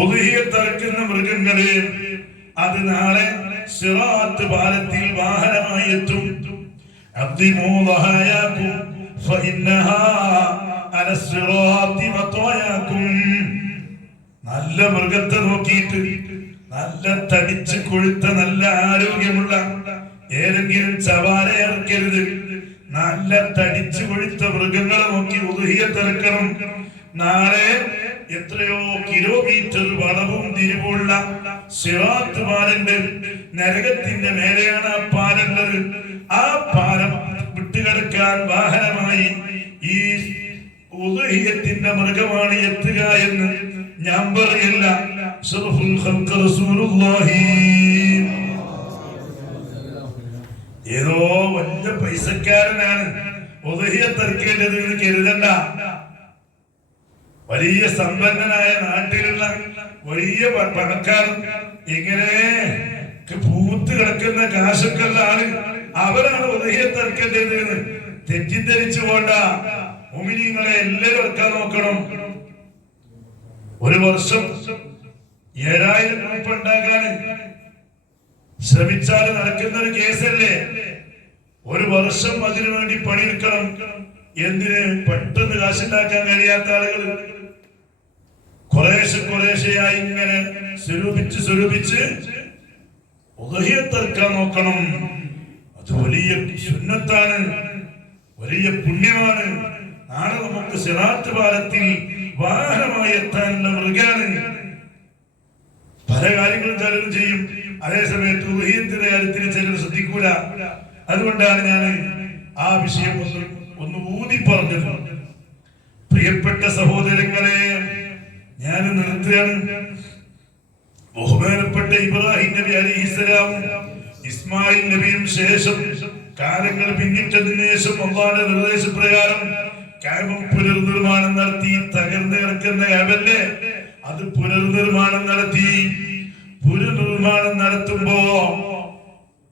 ഉളുഹിയ്യത്ത് അറുക്കുന്ന മൃഗങ്ങള് അത് നാളെ സിറാത്ത് പാലത്തിൽ വാഹനമായി എത്തും. അദ്ദിമൂ ദഹായാകും ഫഇന്നഹാ അല സിറാത്തി മത്വയാകും. നല്ല മൃഗത്തെ നോക്കിയിട്ട്, നല്ല തടിച്ച് കൊഴുത്ത നല്ല ആരോഗ്യമുള്ള ഏതെങ്കിലും ചവാരെ ഇറക്കരുത്. നല്ല തടിച്ചു കൊഴുത്ത മൃഗങ്ങളെ നോക്കി ഉളുഹിയ്യത്ത് അറുക്കണം. നാളെ എത്രയോ കിലോമീറ്റർ വളവും തിരിവുള്ള സിറാത്ത് പാലണ്ട്. നരകത്തിന്റെ മേലെയാണ് ആ പാലുള്ളത്. ആ പാലം വിട്ടുകിടക്കാൻ വാഹനമായി ഈ ഉളുഹിയ്യത്തിന്റെ മൃഗമാണ് എത്തുക എന്ന് ഞാൻ പറയില്ല. അഷ്റഫുൽ ഖൽഖ് റസൂലുള്ളാഹി ഏതോ വലിയ പൈസക്കാരനാണ് ഉദ്ഹിയത്ത് അറുക്കേണ്ടത് എന്ന് കരുതണ്ട. വലിയ സമ്പന്നനായ നാട്ടിലുള്ള വലിയ പണക്കാരൻ ഇങ്ങനെ പൂത്ത് കിടക്കുന്ന കാശൊക്കെ ഉള്ള ആള് അവരാണ് ഉദ്ഹിയത്ത് അറുക്കേണ്ടത് എന്ന് തെറ്റിദ്ധരിച്ചുകൊണ്ട മുഅ്മിനീങ്ങളെ എല്ലാവരും ഇറക്കാൻ നോക്കണം. ഒരു വർഷം 7000 രൂപ ഉണ്ടാക്കാൻ ശ്രമിച്ചാൽ നടക്കുന്ന ഒരു കേസല്ലേ. ഒരു വർഷം അതിനു വേണ്ടി പണിയെടുക്കണം. എന്തിന്? പെട്ടെന്ന് കാശുണ്ടാക്കാൻ കഴിയാത്ത ആളുകൾ കുറേശ്ശെയായി ഇങ്ങനെ സ്വരൂപിച്ച് ഉദ്ഹിയത്ത് അറുക്കാൻ നോക്കണം. അത് വലിയ സുന്നത്താണ്, വലിയ പുണ്യമാണ്. നാളെ നമുക്ക് സിറാത്ത് പാലത്തിൽ വാഹനമായി എത്താനുള്ള മൃഗാണ്. പല കാര്യങ്ങളും ചിലരും ചെയ്യും, അതേസമയത്ത് ഉദ്ഹിയത്തിന്റെ കാര്യത്തിൽ ചിലർ ശ്രദ്ധിക്കൂല. അതുകൊണ്ടാണ് ഞാൻ ആ വിഷയം ഒന്ന് ഊതി പറഞ്ഞത്. പ്രിയപ്പെട്ട സഹോദരങ്ങളെ, ഞാൻ നിർത്തുകയാണ്. ബഹുമാനപ്പെട്ട ഇബ്രാഹിം നബി അലൈഹിസ്സലാമും ഇസ്മായിൽ നബിയും ശേഷം കാലങ്ങൾ പിന്നിട്ടതിന് ശേഷം അല്ലാഹുവിന്റെ നിർദ്ദേശപ്രകാരം കഅബ പുനർനിർമ്മാണം നടത്തി. തകർന്നു കിടക്കുന്ന കഅബല്ലേ, അത് പുനർനിർമ്മാണം നടത്തി. പുനർനിർമ്മാണം നടത്തുമ്പോ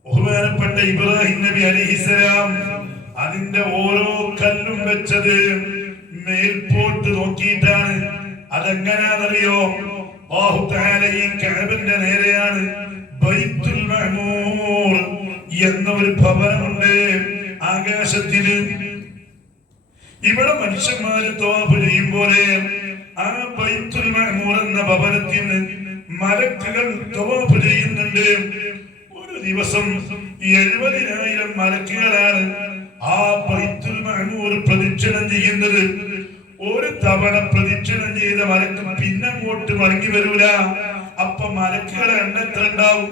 ബഹുമാനപ്പെട്ട ഇബ്രാഹിം നബി അലൈഹിസ്സലാം അതിന്റെ ഓരോ കല്ലും വെച്ചത് മേൽപോട്ട് നോക്കിയിട്ടാണ്. അതെങ്ങനെയാണെന്നറിയോ? അല്ലാഹു തആല ഈ കഅബന്റെ നേരെയാണ് ബൈത്തുൽ മഅമൂർ എന്ന ഒരു ഭവനമുണ്ട് ആകാശത്തില്. ഇവിടെ മനുഷ്യന്മാര് തവാഫ് ചെയ്യുമ്പോലെ ആ ബൈത്തുൽ മഅമൂർ എന്ന ഭവനത്തിന് മലക്കുകൾ തവാഫ് ചെയ്യുന്നുണ്ട്. ഒരു ദിവസം 70,000 മലക്കുകളാണ് ആ ബൈത്തുൽ മഅമൂർ പ്രദക്ഷിണം ചെയ്യുന്നത്. ഒരു തവണ പ്രദക്ഷിണം ചെയ്ത മലക്ക് പിന്നെ അങ്ങോട്ട് മടങ്ങി വരൂല. അപ്പൊ മലക്കുകളെ എണ്ണം എത്ര ഉണ്ടാവും?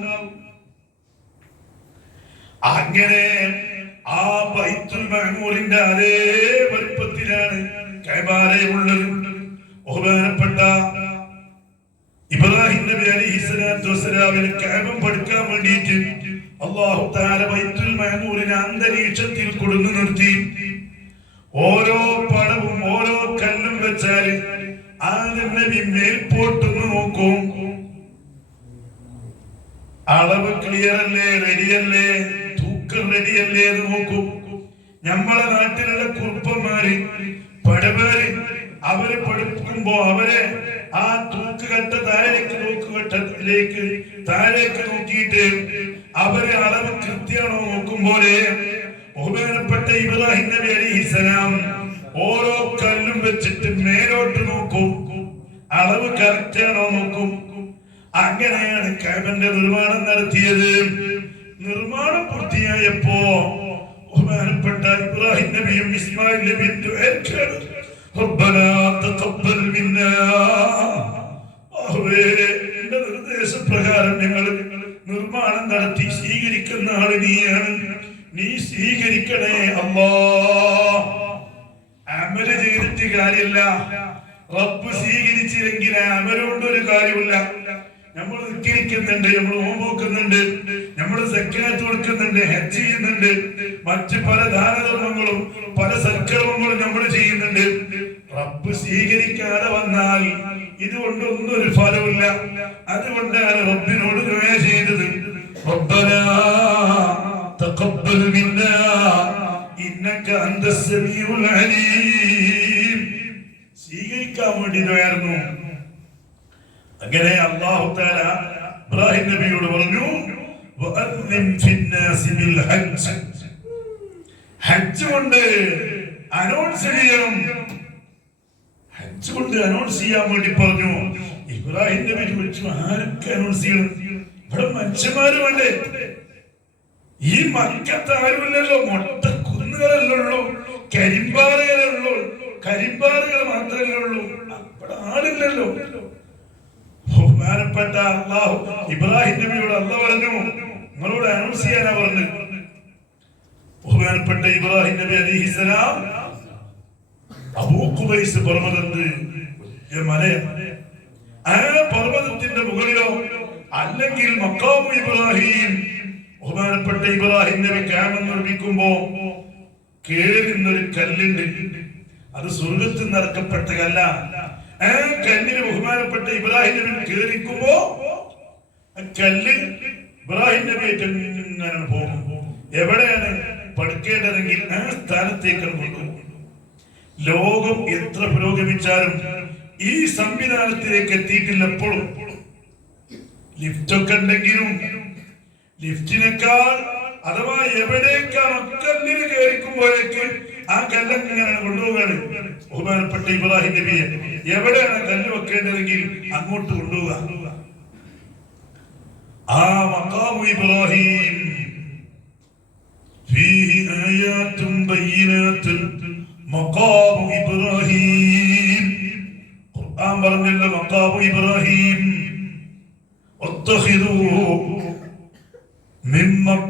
അങ്ങനെ ആ ബൈത്തുൽ മഅമൂറിന്റെ അതേ വലുപ്പത്തിലാണ് കഅബാലയമുള്ളത്. ബഹുമാനപ്പെട്ട ഇബ്രാഹിം നബി അലൈഹിസ്സലാത്തു വസ്സലാമിനെ കഅബം പഠിക്കാൻ വേണ്ടിയിട്ട് അല്ലാഹു തആല ബൈത്തുൽ മഅമൂറിനെ അന്തരീക്ഷത്തിൽ കൊണ്ടു നിർത്തി. ഓരോ പടവും ഓരോ കല്ലും വെച്ചാൽ ആദ്യം നബി മേൽപോട്ടൊന്ന് നോക്കും. അളവ് ക്ലിയർ അല്ലേ, റെഡിയല്ലേ, തൂക്കം റെഡിയല്ലേ എന്ന് നോക്കും. നമ്മളെ നാട്ടിലുള്ള കുറുപ്പന്മാര് പടവേര് അവര് പഠിക്കുമ്പോ അവരെ ആ തൂക്കുകെട്ട താഴേക്ക് നോക്കിയിട്ട് അവരെ അളവ് കൃത്യമാണോ നോക്കുമ്പോലെ ബഹുമാനപ്പെട്ട ഇബ്രാഹിം നബി അലൈഹിസ്സലാം ഓരോ കല്ലും വെച്ചിട്ട് മേലോട്ട് നോക്കും, അളവ് കറക്റ്റ് ആണോ നോക്കും. അങ്ങനെയാണ് കഅബന്റെ നിർമ്മാണം നടത്തിയത്. നിർമ്മാണം പൂർത്തിയായപ്പോ ബഹുമാനപ്പെട്ട ഇബ്രാഹിം നബിയും ഇസ്മായിൽ നബിയും ദുആ റബ്ബനാ തഖബ്ബൽ മിന്നാ, നിന്റെ നിർദ്ദേശപ്രകാരം ഞങ്ങൾ നിർമ്മാണം നടത്തി സ്വീകരിക്കുന്ന ആള് നീയാണ്, നീ സ്വീകരിക്കണേ അല്ലാഹ്. അമല് ചെയ്തിട്ട് കാര്യമില്ല, റബ്ബ് സ്വീകരിച്ചില്ലെങ്കിൽ അമലുകൊണ്ടൊരു കാര്യമില്ല. നമ്മൾ നിസ്കരിക്കുന്നുണ്ട്, നമ്മൾ നോമ്പുവെക്കുന്നുണ്ട്, നമ്മൾ സക്കാത്ത് കൊടുക്കുന്നുണ്ട്, ഹജ്ജ് ചെയ്യുന്നുണ്ട്, മറ്റ് പല ദാനധർമ്മങ്ങളും പല സൽക്കർമ്മങ്ങളും നമ്മൾ ചെയ്യുന്നുണ്ട്. റബ്ബ് സ്വീകരിക്കാതെ വന്നാൽ ഇതുകൊണ്ടൊന്നും ഒരു ഫലമില്ല. അതുകൊണ്ടാണ് റബ്ബിനോട് ദുആ ചെയ്തത്, റബ്ബനാ തഖബ്ബൽ മിന്നാ ഇന്നക അന്തസ് സമീഉൽ അലീം. സ്വീകരിക്കാൻ വേണ്ടി ദുആയിരുന്നു. അങ്ങനെ അല്ലാഹു തആല ഇബ്രാഹിം നബിയോട് പറഞ്ഞു, വഅദ്ദിൻ ഫിന്നാസി ബിൽ ഹജ്ജ്, ഹജ്ജ് കൊണ്ട് അനൗൺസ് ചെയ്യണം. ഹജ്ജ് കൊണ്ട് അനൗൺസ് ചെയ്യാൻ വേണ്ടി പറഞ്ഞു. ഇബ്രാഹിം നബി ചോദിച്ചു, ആരൊക്കെ അനൗൺസ് ചെയ്യണം? ഇവിടെ മനുഷ്യന്മാര് വേണ്ടേ? ഈ മക്കത്ത് ആരുമില്ലല്ലോ, മൊട്ട കുന്നുകളല്ലേ ഉള്ളൂ, കരിമ്പാറകളേ ഉള്ളൂ, കരിമ്പാറകൾ മാത്രമല്ലേ ഉള്ളൂ, അവിടെ ആളില്ലല്ലോ. ബഹുമാനപ്പെട്ട അല്ലാഹു ഇബ്രാഹിം നബിയോട് അല്ലാഹു പറഞ്ഞു, നിങ്ങളോട് അനൗൺസ് ചെയ്യാനാ പറഞ്ഞു. ബഹുമാനപ്പെട്ട ഇബ്രാഹിം നബി അലൈഹിസ്സലാം അബൂ ഖുബൈസ് പർവ്വതത്തിൽ വലിയ മലയാണ്. ആ പർവ്വതത്തിന്റെ മുകളിലോ അല്ലെങ്കിൽ മഖാമു ഇബ്രാഹിം ബഹുമാനപ്പെട്ട ഇബ്രാഹിം നബി കാമം നിർമ്മിക്കുമ്പോ കേറുന്നൊരു കല്ലുണ്ട്. അത് സ്വർഗത്തിൽ നിറക്കപ്പെട്ട കല്ല. ആ കല്ലിന് ബഹുമാനപ്പെട്ട ഇബ്രാഹിം നബി കേറിക്കുമ്പോ കല്ല് ഇബ്രാഹിം നബി ഇങ്ങനെ പോകും. എവിടെയാണ് പഠിക്കേണ്ടതെങ്കിൽ ആ സ്ഥാനത്തേക്കാണ് കൊണ്ടുപോകും. ലോകം എത്ര പുരോഗമിച്ചാലും ഈ സംവിധാനത്തിലേക്ക് എത്തിയിട്ടില്ല. എപ്പോഴും ലിഫ്റ്റൊക്കെ ഉണ്ടെങ്കിലും ലിഫ്റ്റിനേക്കാൾ അഥവാ എവിടേക്കാണ് കല്ലിന് കയറിക്കുമ്പോഴേക്ക് ആ കല്ലങ്ങനെ കൊണ്ടുപോകാണ്. ബഹുമാനപ്പെട്ട ഇബ്രാഹിം നബിയെ എവിടെയാണ് കല്ല് വെക്കേണ്ടതെങ്കിൽ അങ്ങോട്ട് കൊണ്ടുപോവുക. ആ മഖാമു ഇബ്രാഹിം ഫീഹി ആയാതും ബയ്യിനാതുൻ മഖാമു ഇബ്രാഹിം. ഖുർആൻ പറഞ്ഞല്ലോ മഖാമു ഇബ്രാഹിം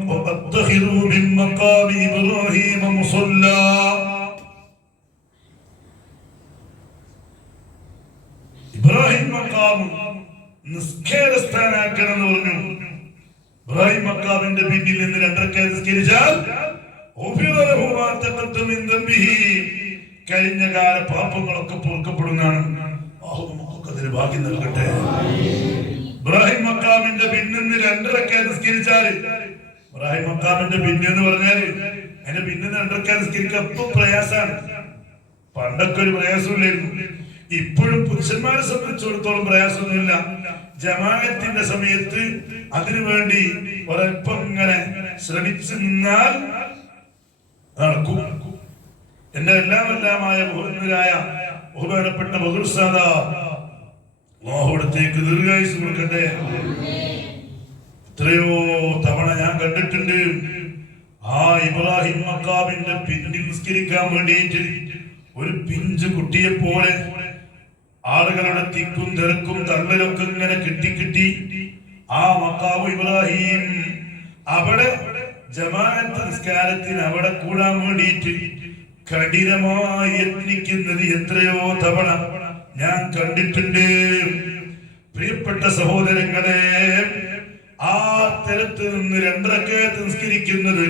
واتخذوا من مقام إبراهيم مصلى. ഇബ്രാഹിം മഖാം നിസ്കാര സ്ഥാനാക്കണമെന്ന് പറഞ്ഞു. ഇബ്രാഹിം മഖാമിന്റെ പിന്നിൽ നിന്ന് 2 റക്അത്ത് നിസ്കരിച്ചാൽ കഴിഞ്ഞ കാല പാപങ്ങളൊക്കെ പൊറുക്കപ്പെടുന്നതാണ്. നമുക്കതിന് ഭാഗ്യം നൽകട്ടെ. ഇബ്രാഹിം മഖാമിന്റെ പിന്നിൽ നിന്ന് 2 റക്അത്ത് നിസ്കരിച്ചാല്, ഇബ്രാഹിം മഖാമിന്റെ പിന്നെന്ന് പറഞ്ഞാല് അതിന്റെ പിന്നിൽ 2 റക്അത്ത് നിസ്കരിക്കാൻ എപ്പോഴും പ്രയാസമാണ്. പണ്ടൊക്കെ ഒരു പ്രയാസമില്ലായിരുന്നു. ഇപ്പോഴും പുരുഷന്മാരെ സംബന്ധിച്ചിടത്തോളം പ്രയാസമൊന്നുമില്ല. ജമാഅത്തിന്റെ സമയത്ത് അതിനുവേണ്ടി ഒരൽപ്പം ഇങ്ങനെ ശ്രമിച്ചു നിന്നാൽ നടക്കും. എന്റെ എല്ലാമെല്ലാമായ ബഹുമാനപ്പെട്ട ബദുർസാദ അല്ലാഹുവിടത്തേക്ക് ദീർഘായുസ്സ് കൊടുക്കട്ടെ. എത്രയോ തവണ ഞാൻ കണ്ടിട്ടുണ്ട് ആ ഇബ്രാഹിം മഖാമിന്റെ പിന്നിൽ നിസ്കരിക്കാൻ വേണ്ടിയിട്ട് ഒരു പിഞ്ചു കുട്ടിയെ പോലെ ആളുകളുടെ തിക്കും തിരക്കും തള്ളലൊക്കെ ഇങ്ങനെ കിട്ടി ആ മഖാമു ഇബ്രാഹിം അവിടെ ജമാഅത്ത് നിസ്കാരത്തിന് അവിടെ കൂടാൻ വേണ്ടിയിട്ട് കഠിനമായി യത്നിക്കുന്നത് എത്രയോ തവണ ഞാൻ കണ്ടിട്ടുണ്ട്. പ്രിയപ്പെട്ട സഹോദരങ്ങളെ, ആ തരത്ത് നിന്ന് 2 റക്അത്ത് നിസ്കരിക്കുന്നത്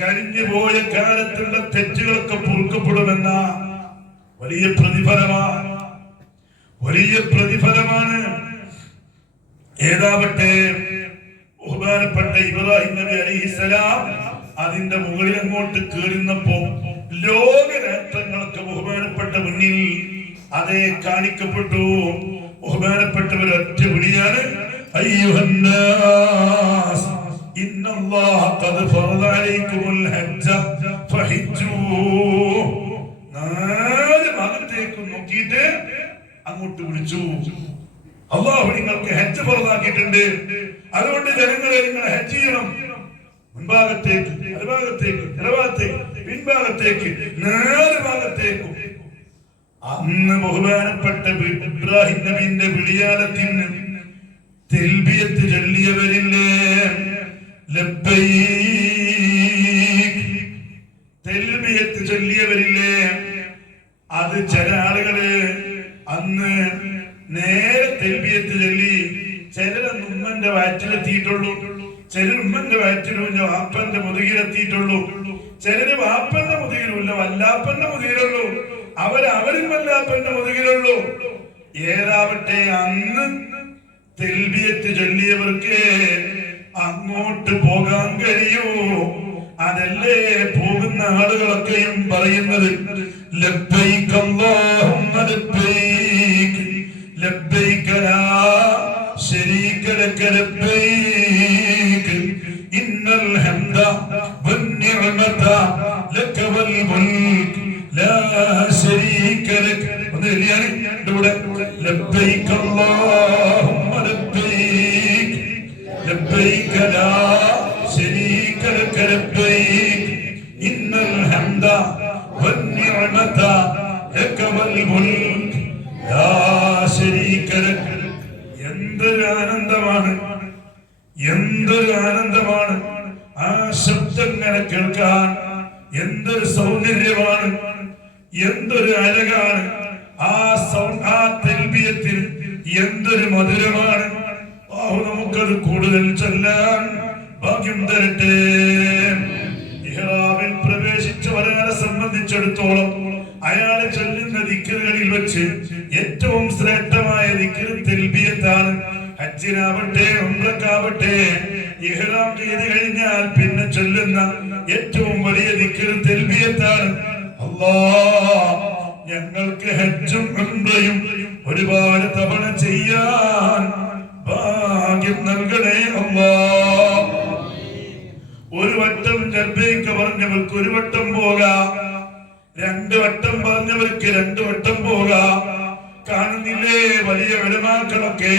കഴിഞ്ഞു പോയ കാലത്തുള്ള തെറ്റുകളൊക്കെ പൊറുക്കപ്പെടുമെന്ന വലിയ പ്രതിഫലമാണ്. ഏതാവട്ടെ ബഹുമാനപ്പെട്ട ഇബ്രാഹിം നബി അലൈഹിസ്സലാം അതിന്റെ മുകളിൽ അങ്ങോട്ട് കയറുന്നപ്പോ ലോകരാഷ്ട്രങ്ങളൊക്കെ ബഹുമാനപ്പെട്ട മുന്നിൽ അതേ കാണിക്കപ്പെട്ടു. ബഹുമാനപ്പെട്ടവർ ഒറ്റ വിളിയാണ് അയ്യുഹന്നാസ് ഇന്നല്ലാഹ ഖദ് ഫറദ അലൈക്കുമുൽ ഹജ്ജ ഫഹിജ്ജൂ. 4 ഭാഗത്തേക്ക് നോക്കിയിട്ട് അങ്ങോട്ട് വിളിച്ചു. അല്ലാഹു നിങ്ങൾക്ക് ഹജ്ജ് ഫറദാക്കിയിട്ടുണ്ട്. അതുകൊണ്ട് ജനങ്ങളെ നിങ്ങൾ ഹജ്ജ് ചെയ്യണം. മുൻഭാഗത്തേക്ക്, വലഭാഗത്തേക്ക്, ഇടഭാഗത്തേക്ക്, പിൻഭാഗത്തേക്ക്, 4 ഭാഗത്തേക്കും. അന്ന് ബഹുമാനപ്പെട്ട ഇബ്രാഹിം നബിന്റെ വിളിയാലത്തിന് തൽബിയത്ത് ചൊല്ലിയവരില്ലേ? ലബ്ബൈക് തൽബിയത്ത് ചൊല്ലിയവരില്ലേ? അത് ചില ആളുകള് അന്ന് നേരെ തൽബിയത്ത് ചൊല്ലി ചിലരന്ന് ഉമ്മന്റെ വയറ്റിലെത്തിയിട്ടുള്ളൂ, ചിലർ ഉമ്മന്റെ വയറ്റിലുമില്ല വാപ്പന്റെ മുതുകിലെത്തിയിട്ടുള്ളൂ, ചിലര് വാപ്പന്റെ മുതുകിലുമില്ല വല്ലാപ്പന്റെ മുതുകിലുള്ളൂ, അവരും വല്ലാപ്പന്റെ മുതുകിലുള്ളൂ. ഏതാവട്ടെ അന്ന് തൽബിയത്ത് ചൊല്ലിയവർക്ക് അങ്ങോട്ട് പോകാൻ കഴിയൂ. അതല്ലേ പോകുന്ന ആളുകളൊക്കെയും പറയുന്നത് ലബ്ബൈക അല്ലാഹുമ്മ ലബ്ബൈക ലബ്ബൈക ലാ ശരീക ലക ലബ്ബൈക ഇന്നൽ ഹംദ വന്നിഅമത ലക വൽ മുൽക് ലാ ശരീക ലക. ലബ്ബൈക അല്ലാഹുമ്മ ലബ്ബൈക ലബ്ബൈക ലാ ശരീക ലക ലബ്ബൈക ഇന്നൽ ഹംദ വന്നിഅമത ലക വൽ മുൽക് ലാ ശരീക ലക. എന്തൊരു ആനന്ദമാണ്, എന്തൊരു ആനന്ദമാണ് ആ ശബ്ദങ്ങളെ കേൾക്കാൻ. എന്തൊരു സൗന്ദര്യമാണ്, എന്തൊരു അഴകാണ് ആ തൽബിയത്തിൽ, എന്തൊരു മധുരമാണ്. കൂടുതൽ കൂടുതൽ ചൊല്ലാൻ ഭാഗ്യം തരട്ടെ. ഇഹ്റാമിൽ പ്രവേശിച്ച ഒരാളെ സംബന്ധിച്ചിടത്തോളം അയാൾ ചൊല്ലുന്ന ദിക്റുകളിൽ വെച്ച് ഏറ്റവും ശ്രേഷ്ഠമായ ദിക്ർ തൽബിയത്താണ്. ഹജ്ജിനാവട്ടെ ഉംറക്കാവട്ടെ ഇഹ്റാം ചെയ്ത് കഴിഞ്ഞാൽ പിന്നെ ചൊല്ലുന്ന ഏറ്റവും വലിയ ദിക്ർ തൽബിയത്താണ്. അല്ലാഹ് ഞങ്ങൾക്ക് ഹജ്ജും ഉംറയും ഒരുപാട് തവണ ചെയ്യാൻ ഭാഗ്യം നൽകണേ അല്ലാഹ്. ഒരു വട്ടം ലബ്ബൈക്ക് പറഞ്ഞവർക്ക് ഒരു വട്ടം പോകാം, 2 വട്ടം പറഞ്ഞവർക്ക് 2 വട്ടം പോകാം. കാണുന്നില്ലേ വലിയ ഉലമാക്കളൊക്കെ,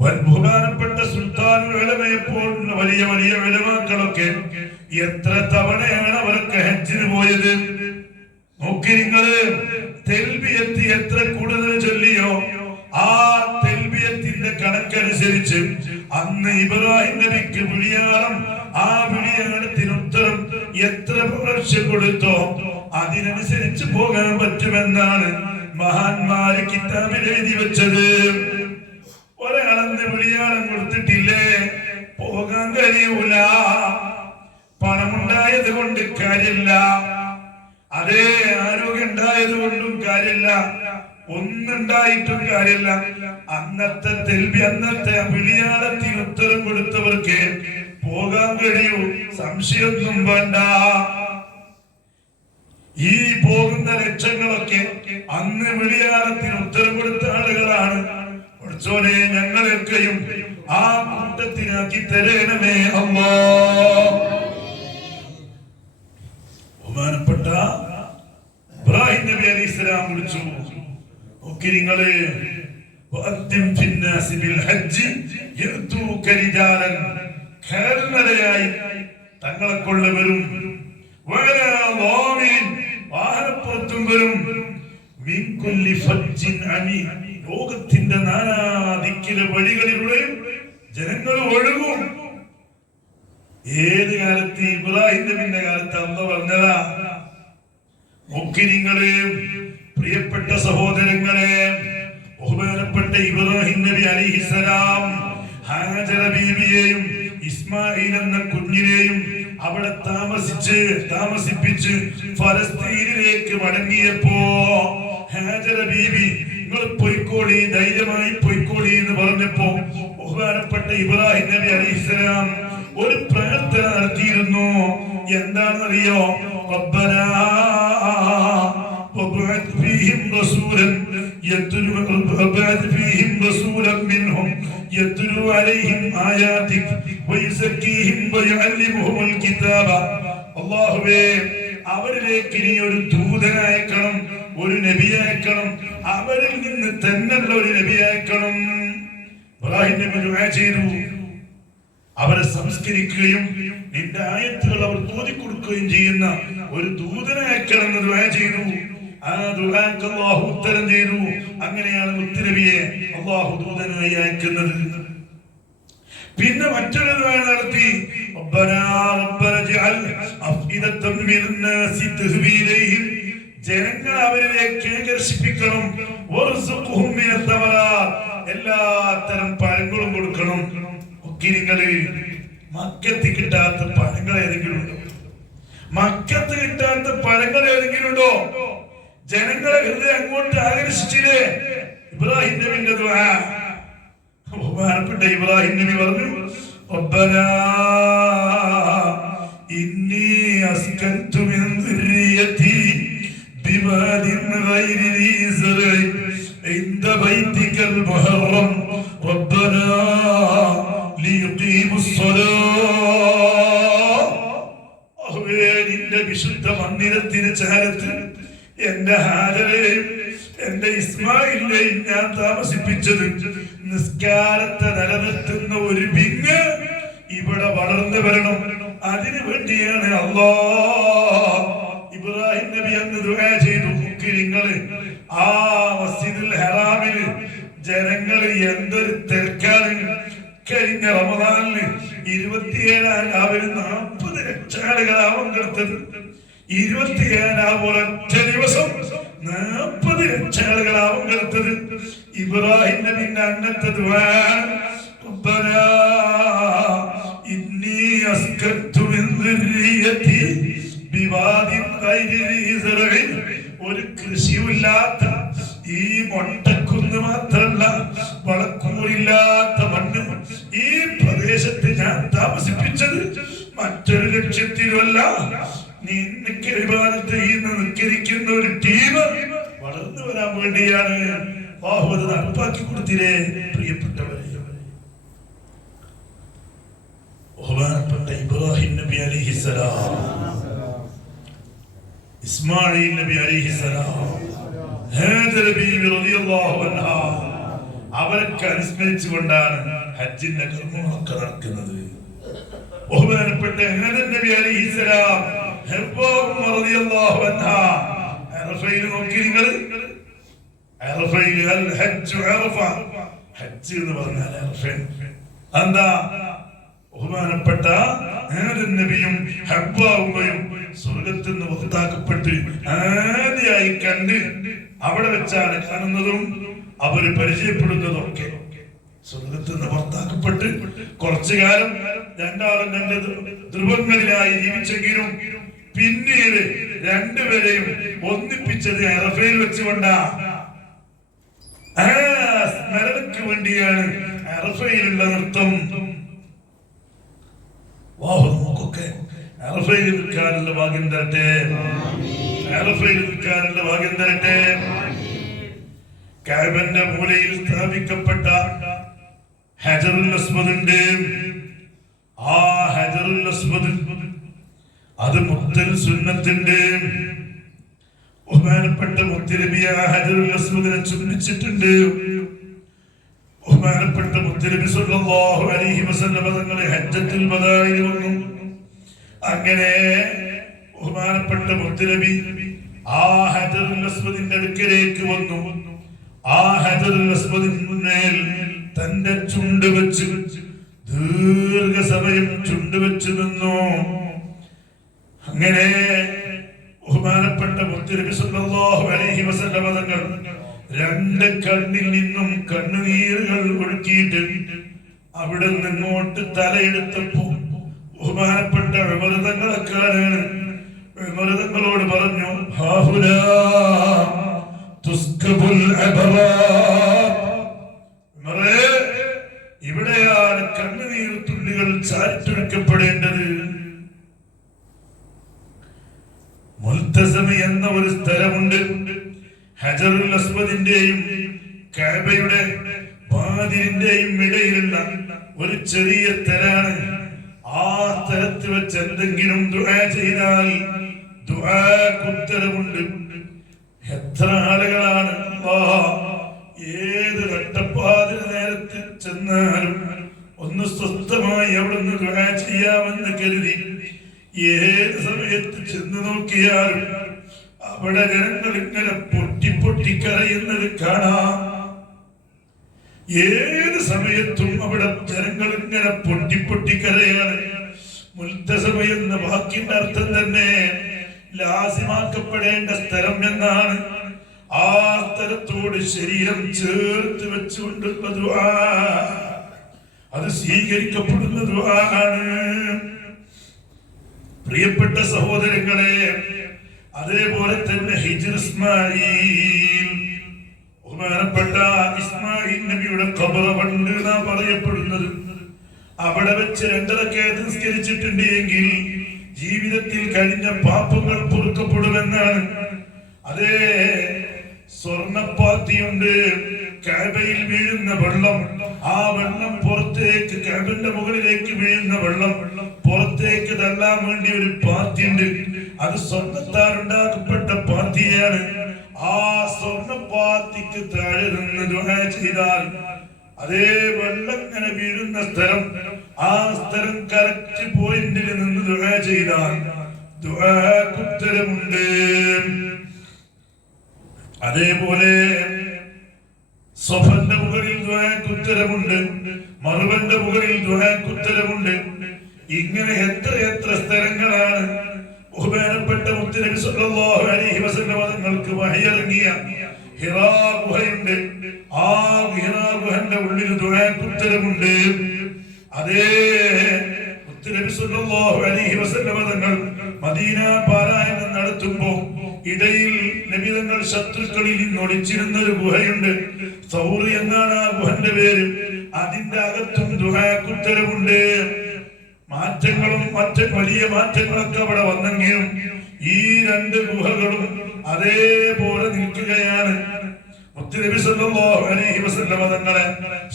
ബഹുമാനപ്പെട്ട സുൽത്താനുൽ ഉലമയെ പോലുള്ള വലിയ വലിയ ഉലമാക്കളൊക്കെ എത്ര തവണയാണ് അവർക്ക് ഹജ്ജിന് പോയത്? നോക്കി നിങ്ങള്. തെൽബിയത്ത് എത്ര കൂടുതൽ ചൊല്ലിയോ ആ തെൽബിയത്തിന്റെ കണക്കനുസരിച്ച് അന്ന് ഇബ്രാഹിം നബിക്ക് വിളിയാളം, ആ വിളിയാളത്തിന് ഉത്തരം എത്ര പ്രാവശ്യം കൊടുത്തോ അതിനനുസരിച്ച് പോകാൻ പറ്റുമെന്നാണ് മഹാന്മാര് കിതാബിൽ എഴുതി വെച്ചത്. ഒരാളന്ന് വിളിയാളം കൊടുത്തിട്ടില്ലേ പോകാൻ കഴിയൂല. പണമുണ്ടായത് കൊണ്ട് കാര്യമില്ല, അതേ ആരോഗ്യം ഉണ്ടായത് കൊണ്ടും കാര്യമില്ല, ഒന്നുണ്ടായിട്ടും കാര്യമില്ല. അന്നത്തെ തെൽബി, അന്നത്തെ വിളിയാളത്തിന് ഉത്തരം കൊടുത്തവർക്ക് പോകാൻ കഴിയൂ, സംശയമൊന്നും വേണ്ട. ഈ പോകുന്ന ലക്ഷങ്ങളൊക്കെ അന്ന് വിളിയാളത്തിന് ഉത്തരം കൊടുത്ത ആളുകളാണ്. പഠിച്ചോനെ ഞങ്ങളെയൊക്കെയും ആ കൂട്ടത്തിനാക്കി തരണമേ അല്ലാഹ്. ബഹുമാനപ്പെട്ട ഇബ്രാഹിം നബി അലൈഹിസ്സലാം വിളിച്ചു. നോക്കി നിങ്ങള്, തങ്ങളെ കൊള്ളവരും വാഹനപ്പുറത്തും വരും. ലോകത്തിന്റെ നാനാദിക്കിലെ വഴികളിലൂടെയും ജനങ്ങൾ ഒഴുകും. ഏത് കാലത്ത്? ഇബ്രാഹിം നബിന്റെ കാലത്ത് അന്ന് പറഞ്ഞതാ. നോക്കി നിങ്ങള് പ്രിയപ്പെട്ട സഹോദരങ്ങളെ, ബഹുമാനപ്പെട്ട ഇബ്രാഹിം നബി അലൈഹിസ്സലാം ഹാജറ ബീവിയെയും ഇസ്മായിൽ എന്ന കുഞ്ഞിനെയും അവിടെ താമസിപ്പിച്ച് ഫലസ്തീനിലേക്ക് മടങ്ങിയപ്പോ ഹാജറ ബീവി നിങ്ങൾ പൊയ്ക്കോളി, ധൈര്യമായി പൊയ്ക്കോളി എന്ന് പറഞ്ഞപ്പോ ബഹുമാനപ്പെട്ട ഇബ്രാഹിം നബി അലൈഹിസ്സലാം ഒരു പ്രാർത്ഥന നടത്തിയിരുന്നു. എന്താണെന്നറിയോ? റബ്ബനാ وابعث فيهم رسولا منهم يتلو عليهم آياتك ويزكيهم ويعلمهم الكتاب. അല്ലാഹുവേ, അവരിലേക്ക് നീ ഒരു ദൂതനയക്കണം, ഒരു നബിയയക്കണം, അവരിൽ നിന്ന് തന്നെയുള്ള ഒരു നബിയയക്കണം. ഇബ്രാഹിം നബി ദുആ ചെയ്തു. അവരെ സംസ്കരിക്കുകയും നിന്റെ ആയത്തുകൾ അവർ ഓതിക്കൊടുക്കുകയും ചെയ്യുന്ന ഒരു ദൂതനയക്കണം എന്ന് ദുആ ചെയ്തു. ആ ദുആക്ക് അല്ലാഹു ഉത്തരം ചെയ്തു. അങ്ങനെയാണ് മുത്തുനബിയെ അല്ലാഹു ദൂതനായി അയക്കുന്നത്. പിന്നെ മറ്റൊരു ദുആ നടത്തി. റബ്ബനാ റബ്ബനജ്അൽ അഫ്ഇദത്തൻ മിനന്നാസി തഹ്വി ഇലൈഹിം, ജനങ്ങൾ അവരിലേക്ക് ആകർഷിപ്പിക്കണം. വർസുഖ്ഹും മിനത്തമറാത്ത്, എല്ലാ തരം പഴങ്ങളും കൊടുക്കണം. നിങ്ങള് മക്കത്ത് കിട്ടാത്ത പഴങ്ങൾ ഏതെങ്കിലും ഉണ്ടോ? മക്കത്ത് കിട്ടാത്ത പഴങ്ങൾ ഏതെങ്കിലും ഉണ്ടോ? ജനങ്ങളെ ഹൃദയം അങ്ങോട്ട് ആകർഷിച്ചില്ലേ ഇബ്രാഹിം നബിന്റെ ദുആ. ബഹുമാനപ്പെട്ട ഇബ്രാഹിം നബി പറഞ്ഞു, റബ്ബനാ ഇന്നി അസ്കൻതു മിൻ ദുർരിയതി ബിവാദിൻ ഗൈരി ദീ സറഇ ഇൻദ ബൈതികൽ മുഹറം റബ്ബനാ നിന്റെ വിശുദ്ധ മന്ദിരത്തിന് ചാരത്ത് എന്റെ ഹാജരെയും എന്റെ ഇസ്മായിലിനെയും ഞാൻ താമസിപ്പിച്ചത് നിസ്കാരത്തെ നിലനിർത്തുന്ന ഒരു ബിങ് ഇവിടെ വളർന്നു വരണം. അതിനു വേണ്ടിയാണ് അല്ലാഹ് ഇബ്രാഹിം നബി അന്ന് ദുആ ചെയ്തു. നിങ്ങള് ആ മസ്ജിദുൽ ഹറാമില് ജനങ്ങള് എന്തൊരു തിരക്കാണ്. കഴിഞ്ഞ റമദാനില് 27 രാവിലെ 40 ലക്ഷം ആളുകളാണ് പങ്കെടുത്തത്. 27 ഒരൊറ്റ ദിവസം 40 ലക്ഷം ആളുകളാണ് പങ്കെടുത്തത്. ഇബ്രാഹിം നബിന്റെ അന്നത്തെ ദുആ ഇന്നി അസ്കൻതു മിൻ ദുർരിയതി ബിവാദിൻ ഗൈരി സറഇൻ. ഒരു കൃഷിയുമില്ലാത്ത ഈ മൊട്ടക്കുന്ന് മാത്രല്ല, വളക്കൂറില്ലാത്ത മണ്ണ് ഈ പ്രദേശത്ത് ഞാൻ താമസിപ്പിച്ചത് മറ്റൊരു ലക്ഷ്യത്തിലുമല്ല. നിനക്ക് ഇബാദത്ത് ചെയ്യുന്ന നിസ്കരിക്കുന്ന ഒരു ടീം വളർന്നു വരാൻ വേണ്ടിയാണ്. അല്ലാഹു അത് നടപ്പാക്കി കൊടുത്തില്ലേ പ്രിയപ്പെട്ടവരെ. ബഹുമാനപ്പെട്ട ഇബ്രാഹിം നബി അലൈഹിസ്സലാം, ഇസ്മായിൽ നബി അലൈഹിസ്സലാം, ഹാജർ ബീവി റളിയല്ലാഹു അൻഹാ, അവരൊക്കെ അനുസ്മരിച്ചുകൊണ്ടാണ് ഹജ്ജിന്റെ കർമ്മങ്ങളൊക്കെ നടക്കുന്നത്. ബഹുമാനപ്പെട്ട ഹാജർ നബി അലൈഹിസ്സലാം, ഹബ്ബാ റളിയല്ലാഹു അൻഹാ, അറഫയിൽ നോക്കി നിങ്ങൾ, അറഫയിൽ അൽ ഹജ്ജ് അറഫ, ഹജ്ജ് എന്ന് പറഞ്ഞാൽ അറഫ. എന്താ ബഹുമാനപ്പെട്ട ഹാജർ നബിയും ഹബ്ബാ ഉമ്മയും സ്വർഗത്തിൽ നിന്ന് പുറത്താക്കപ്പെട്ട് ആദ്യമായി കണ്ട് അവിടെ വെച്ചാണ് കാണുന്നതും അവര് പരിചയപ്പെടുന്നതും ഒക്കെ. സ്വർഗത്തിൽ നിന്ന് പുറത്താക്കപ്പെട്ട് കുറച്ചു കാലം രണ്ടാളും രണ്ട് ധ്രുവങ്ങളിലായി ജീവിച്ചെങ്കിലും പിന്നീട് രണ്ടുപേരെയും ഒന്നിപ്പിച്ചത് അറഫയിൽ വെച്ചുകൊണ്ടാ. സ്മരണയ്ക്ക് വേണ്ടിയാണ് അറഫയിലുള്ള നൃത്തം. നമുക്കൊക്കെ അറഫയിൽ നിൽക്കാനുള്ള ഭാഗ്യം തരട്ടെ, അറഫയിൽ നിൽക്കാനുള്ള ഭാഗ്യം തരട്ടെ. കഅബന്റെ മൂലയിൽ സ്ഥാപിക്കപ്പെട്ട ഹജറുൽ അസ്വദ് ഉണ്ട്. ആ ഹജറുൽ അസ്വദ് അത് മുത്തൽ സുന്നത്തിന്റെ ബഹുമാനപ്പെട്ട മുത്തനബി ആ ഹജറുൽ അസ്വദിനെ ചുംബിച്ചിട്ടുണ്ട്. ബഹുമാനപ്പെട്ട മുത്തനബി സല്ലല്ലാഹു അലൈഹി വസല്ലം തങ്ങളെ ഹജ്ജത്തുൽ വദാഇൽ വന്നു. അങ്ങനെ ബഹുമാനപ്പെട്ട മുത്തനബി ആ ഹജറുൽ അസ്വദിന്റെ അടുക്കലേക്ക് വന്നു. ആ ഹജറുൽ അസ്വദിന്മേൽ തന്റെ ചുണ്ട് വെച്ച് ദീർഘസമയം ചുണ്ട് വെച്ച് നിന്നു. അങ്ങനെ ബഹുമാനപ്പെട്ട മുത്തനബി സല്ലല്ലാഹു അലൈഹി വസല്ലം തങ്ങൾ രണ്ട് കണ്ണിൽ നിന്നും കണ്ണുനീരുകൾ ഒഴുക്കിയിട്ട് അവിടെ നിന്നോട്ട് തലയെടുത്തപ്പോ ബഹുമാനപ്പെട്ട ഉമർ തങ്ങളെ കാണാൻ ഉമർ തങ്ങളോട് പറഞ്ഞു, ഹാഹുലാ തുസ്കബുൽ അബറാർ. ഉമറേ, ഇവിടെയാണ് കണ്ണുനീർ തുള്ളികൾ ചാരിട്ടൊഴുക്കപ്പെടേണ്ടത്. മുൽതസമി എന്ന ഒരു സ്ഥലമുണ്ട്. ഹജറുൽ അസ്വദിന്റെയും കഅബയുടെ വാതിലിന്റെയും ഇടയിലുള്ള ഒരു ചെറിയ സ്ഥലാണ്. ആ സ്ഥലത്ത് വെച്ച് എന്തെങ്കിലും ദുആ ചെയ്താൽ ദുആക്ക് ഉത്തരമുണ്ട്. എത്ര ആളുകളാണ് ഏത് നട്ടപ്പാതിര നേരത്തിൽ ചെന്നാലും ഒന്ന് സ്വസ്ഥമായി അവിടുന്ന് ദുആ ചെയ്യാമെന്ന് കരുതി ഏത് സമയത്ത് ചെന്ന് നോക്കിയാലും അവിടെ ജനങ്ങൾ ഇങ്ങനെ പൊട്ടി പൊട്ടി കരയുന്നത് കാണാം. ഏത് സമയത്തും അവിടെ ജനങ്ങൾ ഇങ്ങനെ പൊട്ടി പൊട്ടി കരയാണ്. മുൽതസമ എന്ന വാക്കിന്റെ അർത്ഥം തന്നെ ലാസിമാക്കപ്പെടേണ്ട സ്ഥലം എന്നാണ്. ആ സ്ഥലത്തോട് ശരീരം ചേർത്ത് വെച്ചുകൊണ്ടുള്ള ദുആ അത് സ്വീകരിക്കപ്പെടുന്ന ദുആ ആണ്. പ്രിയപ്പെട്ട സഹോദരങ്ങളെ, അതേപോലെ തന്നെ ഹിജ്ർ ഇസ്മായിൽ, ബഹുമാനപ്പെട്ട ഇസ്മായിൽ നബിയുടെ ഖബർ ഉണ്ട് നാം പറയപ്പെടുന്നത്. അവിടെ വെച്ച് രണ്ടരക്കാത്ത് നിസ്കരിച്ചിട്ടുണ്ട് എങ്കിൽ ജീവിതത്തിൽ കഴിഞ്ഞ പാപങ്ങൾ പൊറുക്കപ്പെടുമെന്നാണ്. അതേ സ്വർണപ്പാത്തിയുണ്ട്, കഅബയിൽ വീഴുന്ന വെള്ളം, ആ വെള്ളം പുറത്തേക്ക് കഅബന്റെ മുകളിലേക്ക് വീഴുന്ന വെള്ളം പുറത്തേക്ക് തള്ളാൻ വേണ്ടി ഒരു പാത്തിയുണ്ട്. അത് സ്വർണത്താൽ ഉണ്ടാക്കപ്പെട്ട പാത്തിയാണ്. ആ സ്വർണപ്പാത്തിക്ക് താഴെ നിന്ന് ദുആ ചെയ്താൽ അതേ വെള്ളം ഇങ്ങനെ വീഴുന്ന സ്ഥലം, ആ സ്ഥലം കറക്റ്റ് പോയിന്റിൽ നിന്ന് ദുആ ചെയ്താൽ ദുആക്ക് ഉത്തരമുണ്ട്. അതേപോലെ സ്വഫന്റെ മുകളിൽ ദുആക്ക് ഉത്തരമുണ്ട്, മറുവന്റെ മുകളിൽ ദുആക്ക് ഉത്തരമുണ്ട്. ഇങ്ങനെ എത്ര എത്ര സ്ഥലങ്ങളാണ് ബഹുമാനപ്പെട്ട മുത്തനബി സല്ലല്ലാഹു അലൈഹി വസല്ലം തങ്ങൾക്ക് വഹി ഇറങ്ങിയ ഹിറാ ഗുഹയുണ്ട്. ആ ഹിറാ ഗുഹന്റെ ഉള്ളിൽ ദുആക്ക് ഉത്തരമുണ്ട്. നബി തങ്ങൾ ശത്രുക്കളിൽ നിന്ന് ഒളിച്ചിരുന്ന ഒരു ഗുഹയുണ്ട്. സൗർ എന്നാണ് ആ ഗുഹന്റെ പേര്. അതിന്റെ അകത്തും ദുആക്ക് ഉത്തരവുണ്ട്. മാറ്റങ്ങളും മറ്റ് വലിയ മാറ്റങ്ങളൊക്കെ അവിടെ വന്നെങ്കിലും ഈ രണ്ട് ഗുഹകളും അതേപോലെ നിൽക്കുകയാണ്. മുത്തുനബി സല്ലല്ലാഹു അലൈഹി വസല്ലം തങ്ങളെ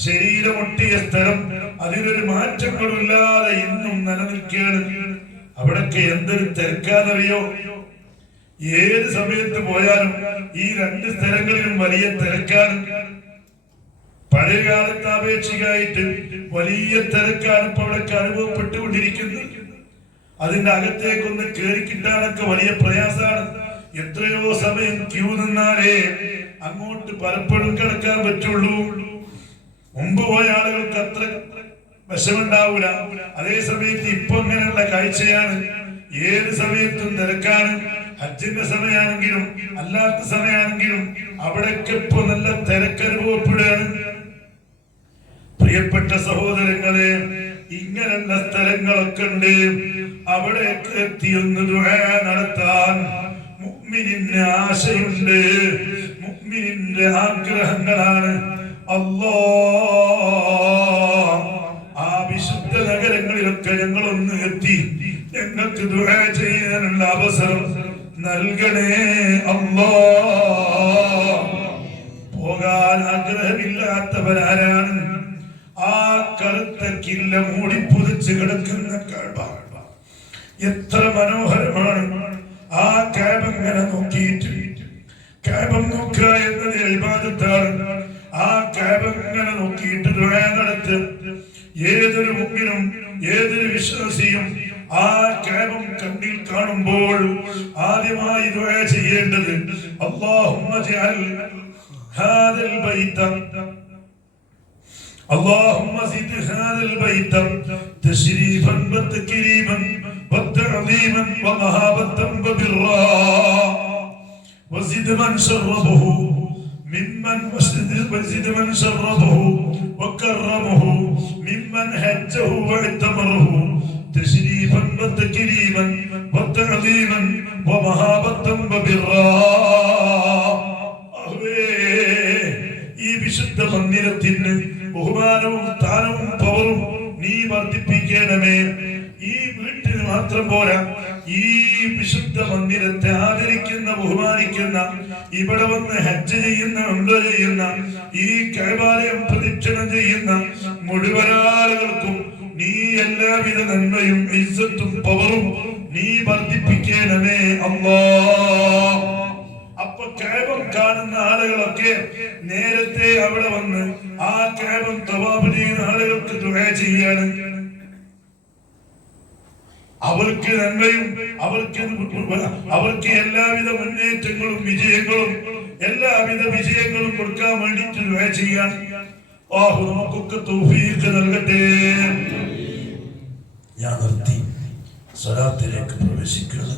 ശരീരമൊട്ടിയ സ്ഥലം അതിലൊരു മാറ്റങ്ങളില്ലാതെ ഇന്നും നിലനിൽക്കുകയാണ്. അവിടൊക്കെ എന്തൊരു തിരക്കാന്നറിയോ? ഏത് സമയത്ത് പോയാലും ഈ രണ്ട് സ്ഥലങ്ങളിലും വലിയ തിരക്കാണ്. പഴയ കാലത്ത് അപേക്ഷികമായിട്ട് വലിയ തിരക്കാണ് ഇപ്പൊ അവിടെയൊക്കെ അനുഭവപ്പെട്ടുകൊണ്ടിരിക്കുന്നത്. അതിന്റെ അകത്തേക്കൊന്ന് കയറി കിട്ടാനൊക്കെ വലിയ പ്രയാസമാണ്. എത്രയോ സമയം ക്യൂ നിന്നാലേ അങ്ങോട്ട് പലപ്പോഴും കിടക്കാൻ പറ്റുള്ളൂ. മുമ്പ് പോയ ആളുകൾക്ക് അത്ര വിഷമുണ്ടാവൂല. അതേ സമയത്ത് ഇപ്പൊ അങ്ങനെയുള്ള കാഴ്ചയാണ്. ഏത് സമയത്തും തിരക്കാണ്. ഹജ്ജിന്റെ സമയമാണെങ്കിലും അല്ലാത്ത സമയമാണെങ്കിലും അവിടെയൊക്കെ ഇപ്പൊ നല്ല തിരക്കനുഭവപ്പെടുകയാണ്. പ്രിയപ്പെട്ട സഹോദരങ്ങളെ, ഇങ്ങനെയുള്ള സ്ഥലങ്ങളൊക്കെ ഉണ്ട്. അവിടെയൊക്കെ എത്തിയൊന്ന് ദുആ നടത്താൻ മുഅ്മിനിന് ആശയുണ്ട്. മുഅ്മിനിന്റെ ആഗ്രഹങ്ങളാണ്. അല്ലാഹ് ആ വിശുദ്ധ നഗരങ്ങളിലൊക്കെ ഞങ്ങളൊന്ന് എത്തി ഞങ്ങൾക്ക് ദുആ ചെയ്യാനുള്ള അവസരം നൽകണേ അല്ലാഹ്. പോകാൻ ആഗ്രഹമില്ലാത്തവരാരാണ്? ആ കറുത്ത കില്ല മൂടി പുതച്ച് കിടക്കുന്ന കഅബ എത്ര മനോഹരമാണ്. ആ കഅബ ഇങ്ങനെ നോക്കിയിട്ട് കഅബ നോക്കുക എന്നത് ഇബാദത്താണ്. ആ കഅബ ഇങ്ങനെ നോക്കിയിട്ട് ദുആ നടത്തുക. ഏതൊരു മുഅ്മിനും ഏതൊരു വിശ്വാസിയും ആ കഅബ കണ്ണിൽ കാണുമ്പോൾ ആദ്യമായി ദുആ ചെയ്യേണ്ടത് അല്ലാഹുമ്മ ജഅൽ ഹാദൽ ബൈത اللهم زد هذا البيت تشريفا وتكريما وتعظيما ومهابة وبرا وزد من شربه ممن وزد من شربه وكرمه ممن هجه واعتمره تشريفا وتكريما وتعظيما ومهابة وبرا. ഈ വിശുദ്ധ മന്ദിരത്തിന് ബഹുമാനവും സ്ഥാനവും പവറും നീ വർദ്ധിപ്പിക്കണമേ. ഈ വീട്ടിൽ മാത്രം പോരാ, ഈ വിശുദ്ധ മന്ദിരത്തെ ആദരിക്കുന്ന ബഹുമാനിക്കുന്ന ഇവിടെ വന്ന് ഹജ്ജ് ചെയ്യുന്ന ഉംറ ചെയ്യുന്ന ഈ കഅബാലയം പ്രദക്ഷിണം ചെയ്യുന്ന മുഴുവൻ ആളുകൾക്കും നീ എല്ലാവിധ നന്മയും ഇസ്സത്തും പവറും നീ വർദ്ധിപ്പിക്കണമേ അല്ലാഹ്. അപ്പൊ കഅബ കാണുന്ന ആളുകളൊക്കെ നേരത്തെ അവിടെ വന്ന് ആ കഅബ തവാഫ് ചെയ്യുന്ന ആളുകൾക്ക് ദുആ ചെയ്യാണ്. അവർക്ക് നന്മയും അവർക്ക് എല്ലാവിധ മുന്നേറ്റങ്ങളും വിജയങ്ങളും എല്ലാവിധ വിജയങ്ങളും കൊടുക്കാൻ വേണ്ടിട്ട് ദുആ ചെയ്യാൻ അല്ലാഹു നമുക്കൊക്കെ തൗഫീഖ് നൽകട്ടെ. ഞാൻ നിർത്തി സ്വലാത്തിലേക്ക് പ്രവേശിക്കുന്നു.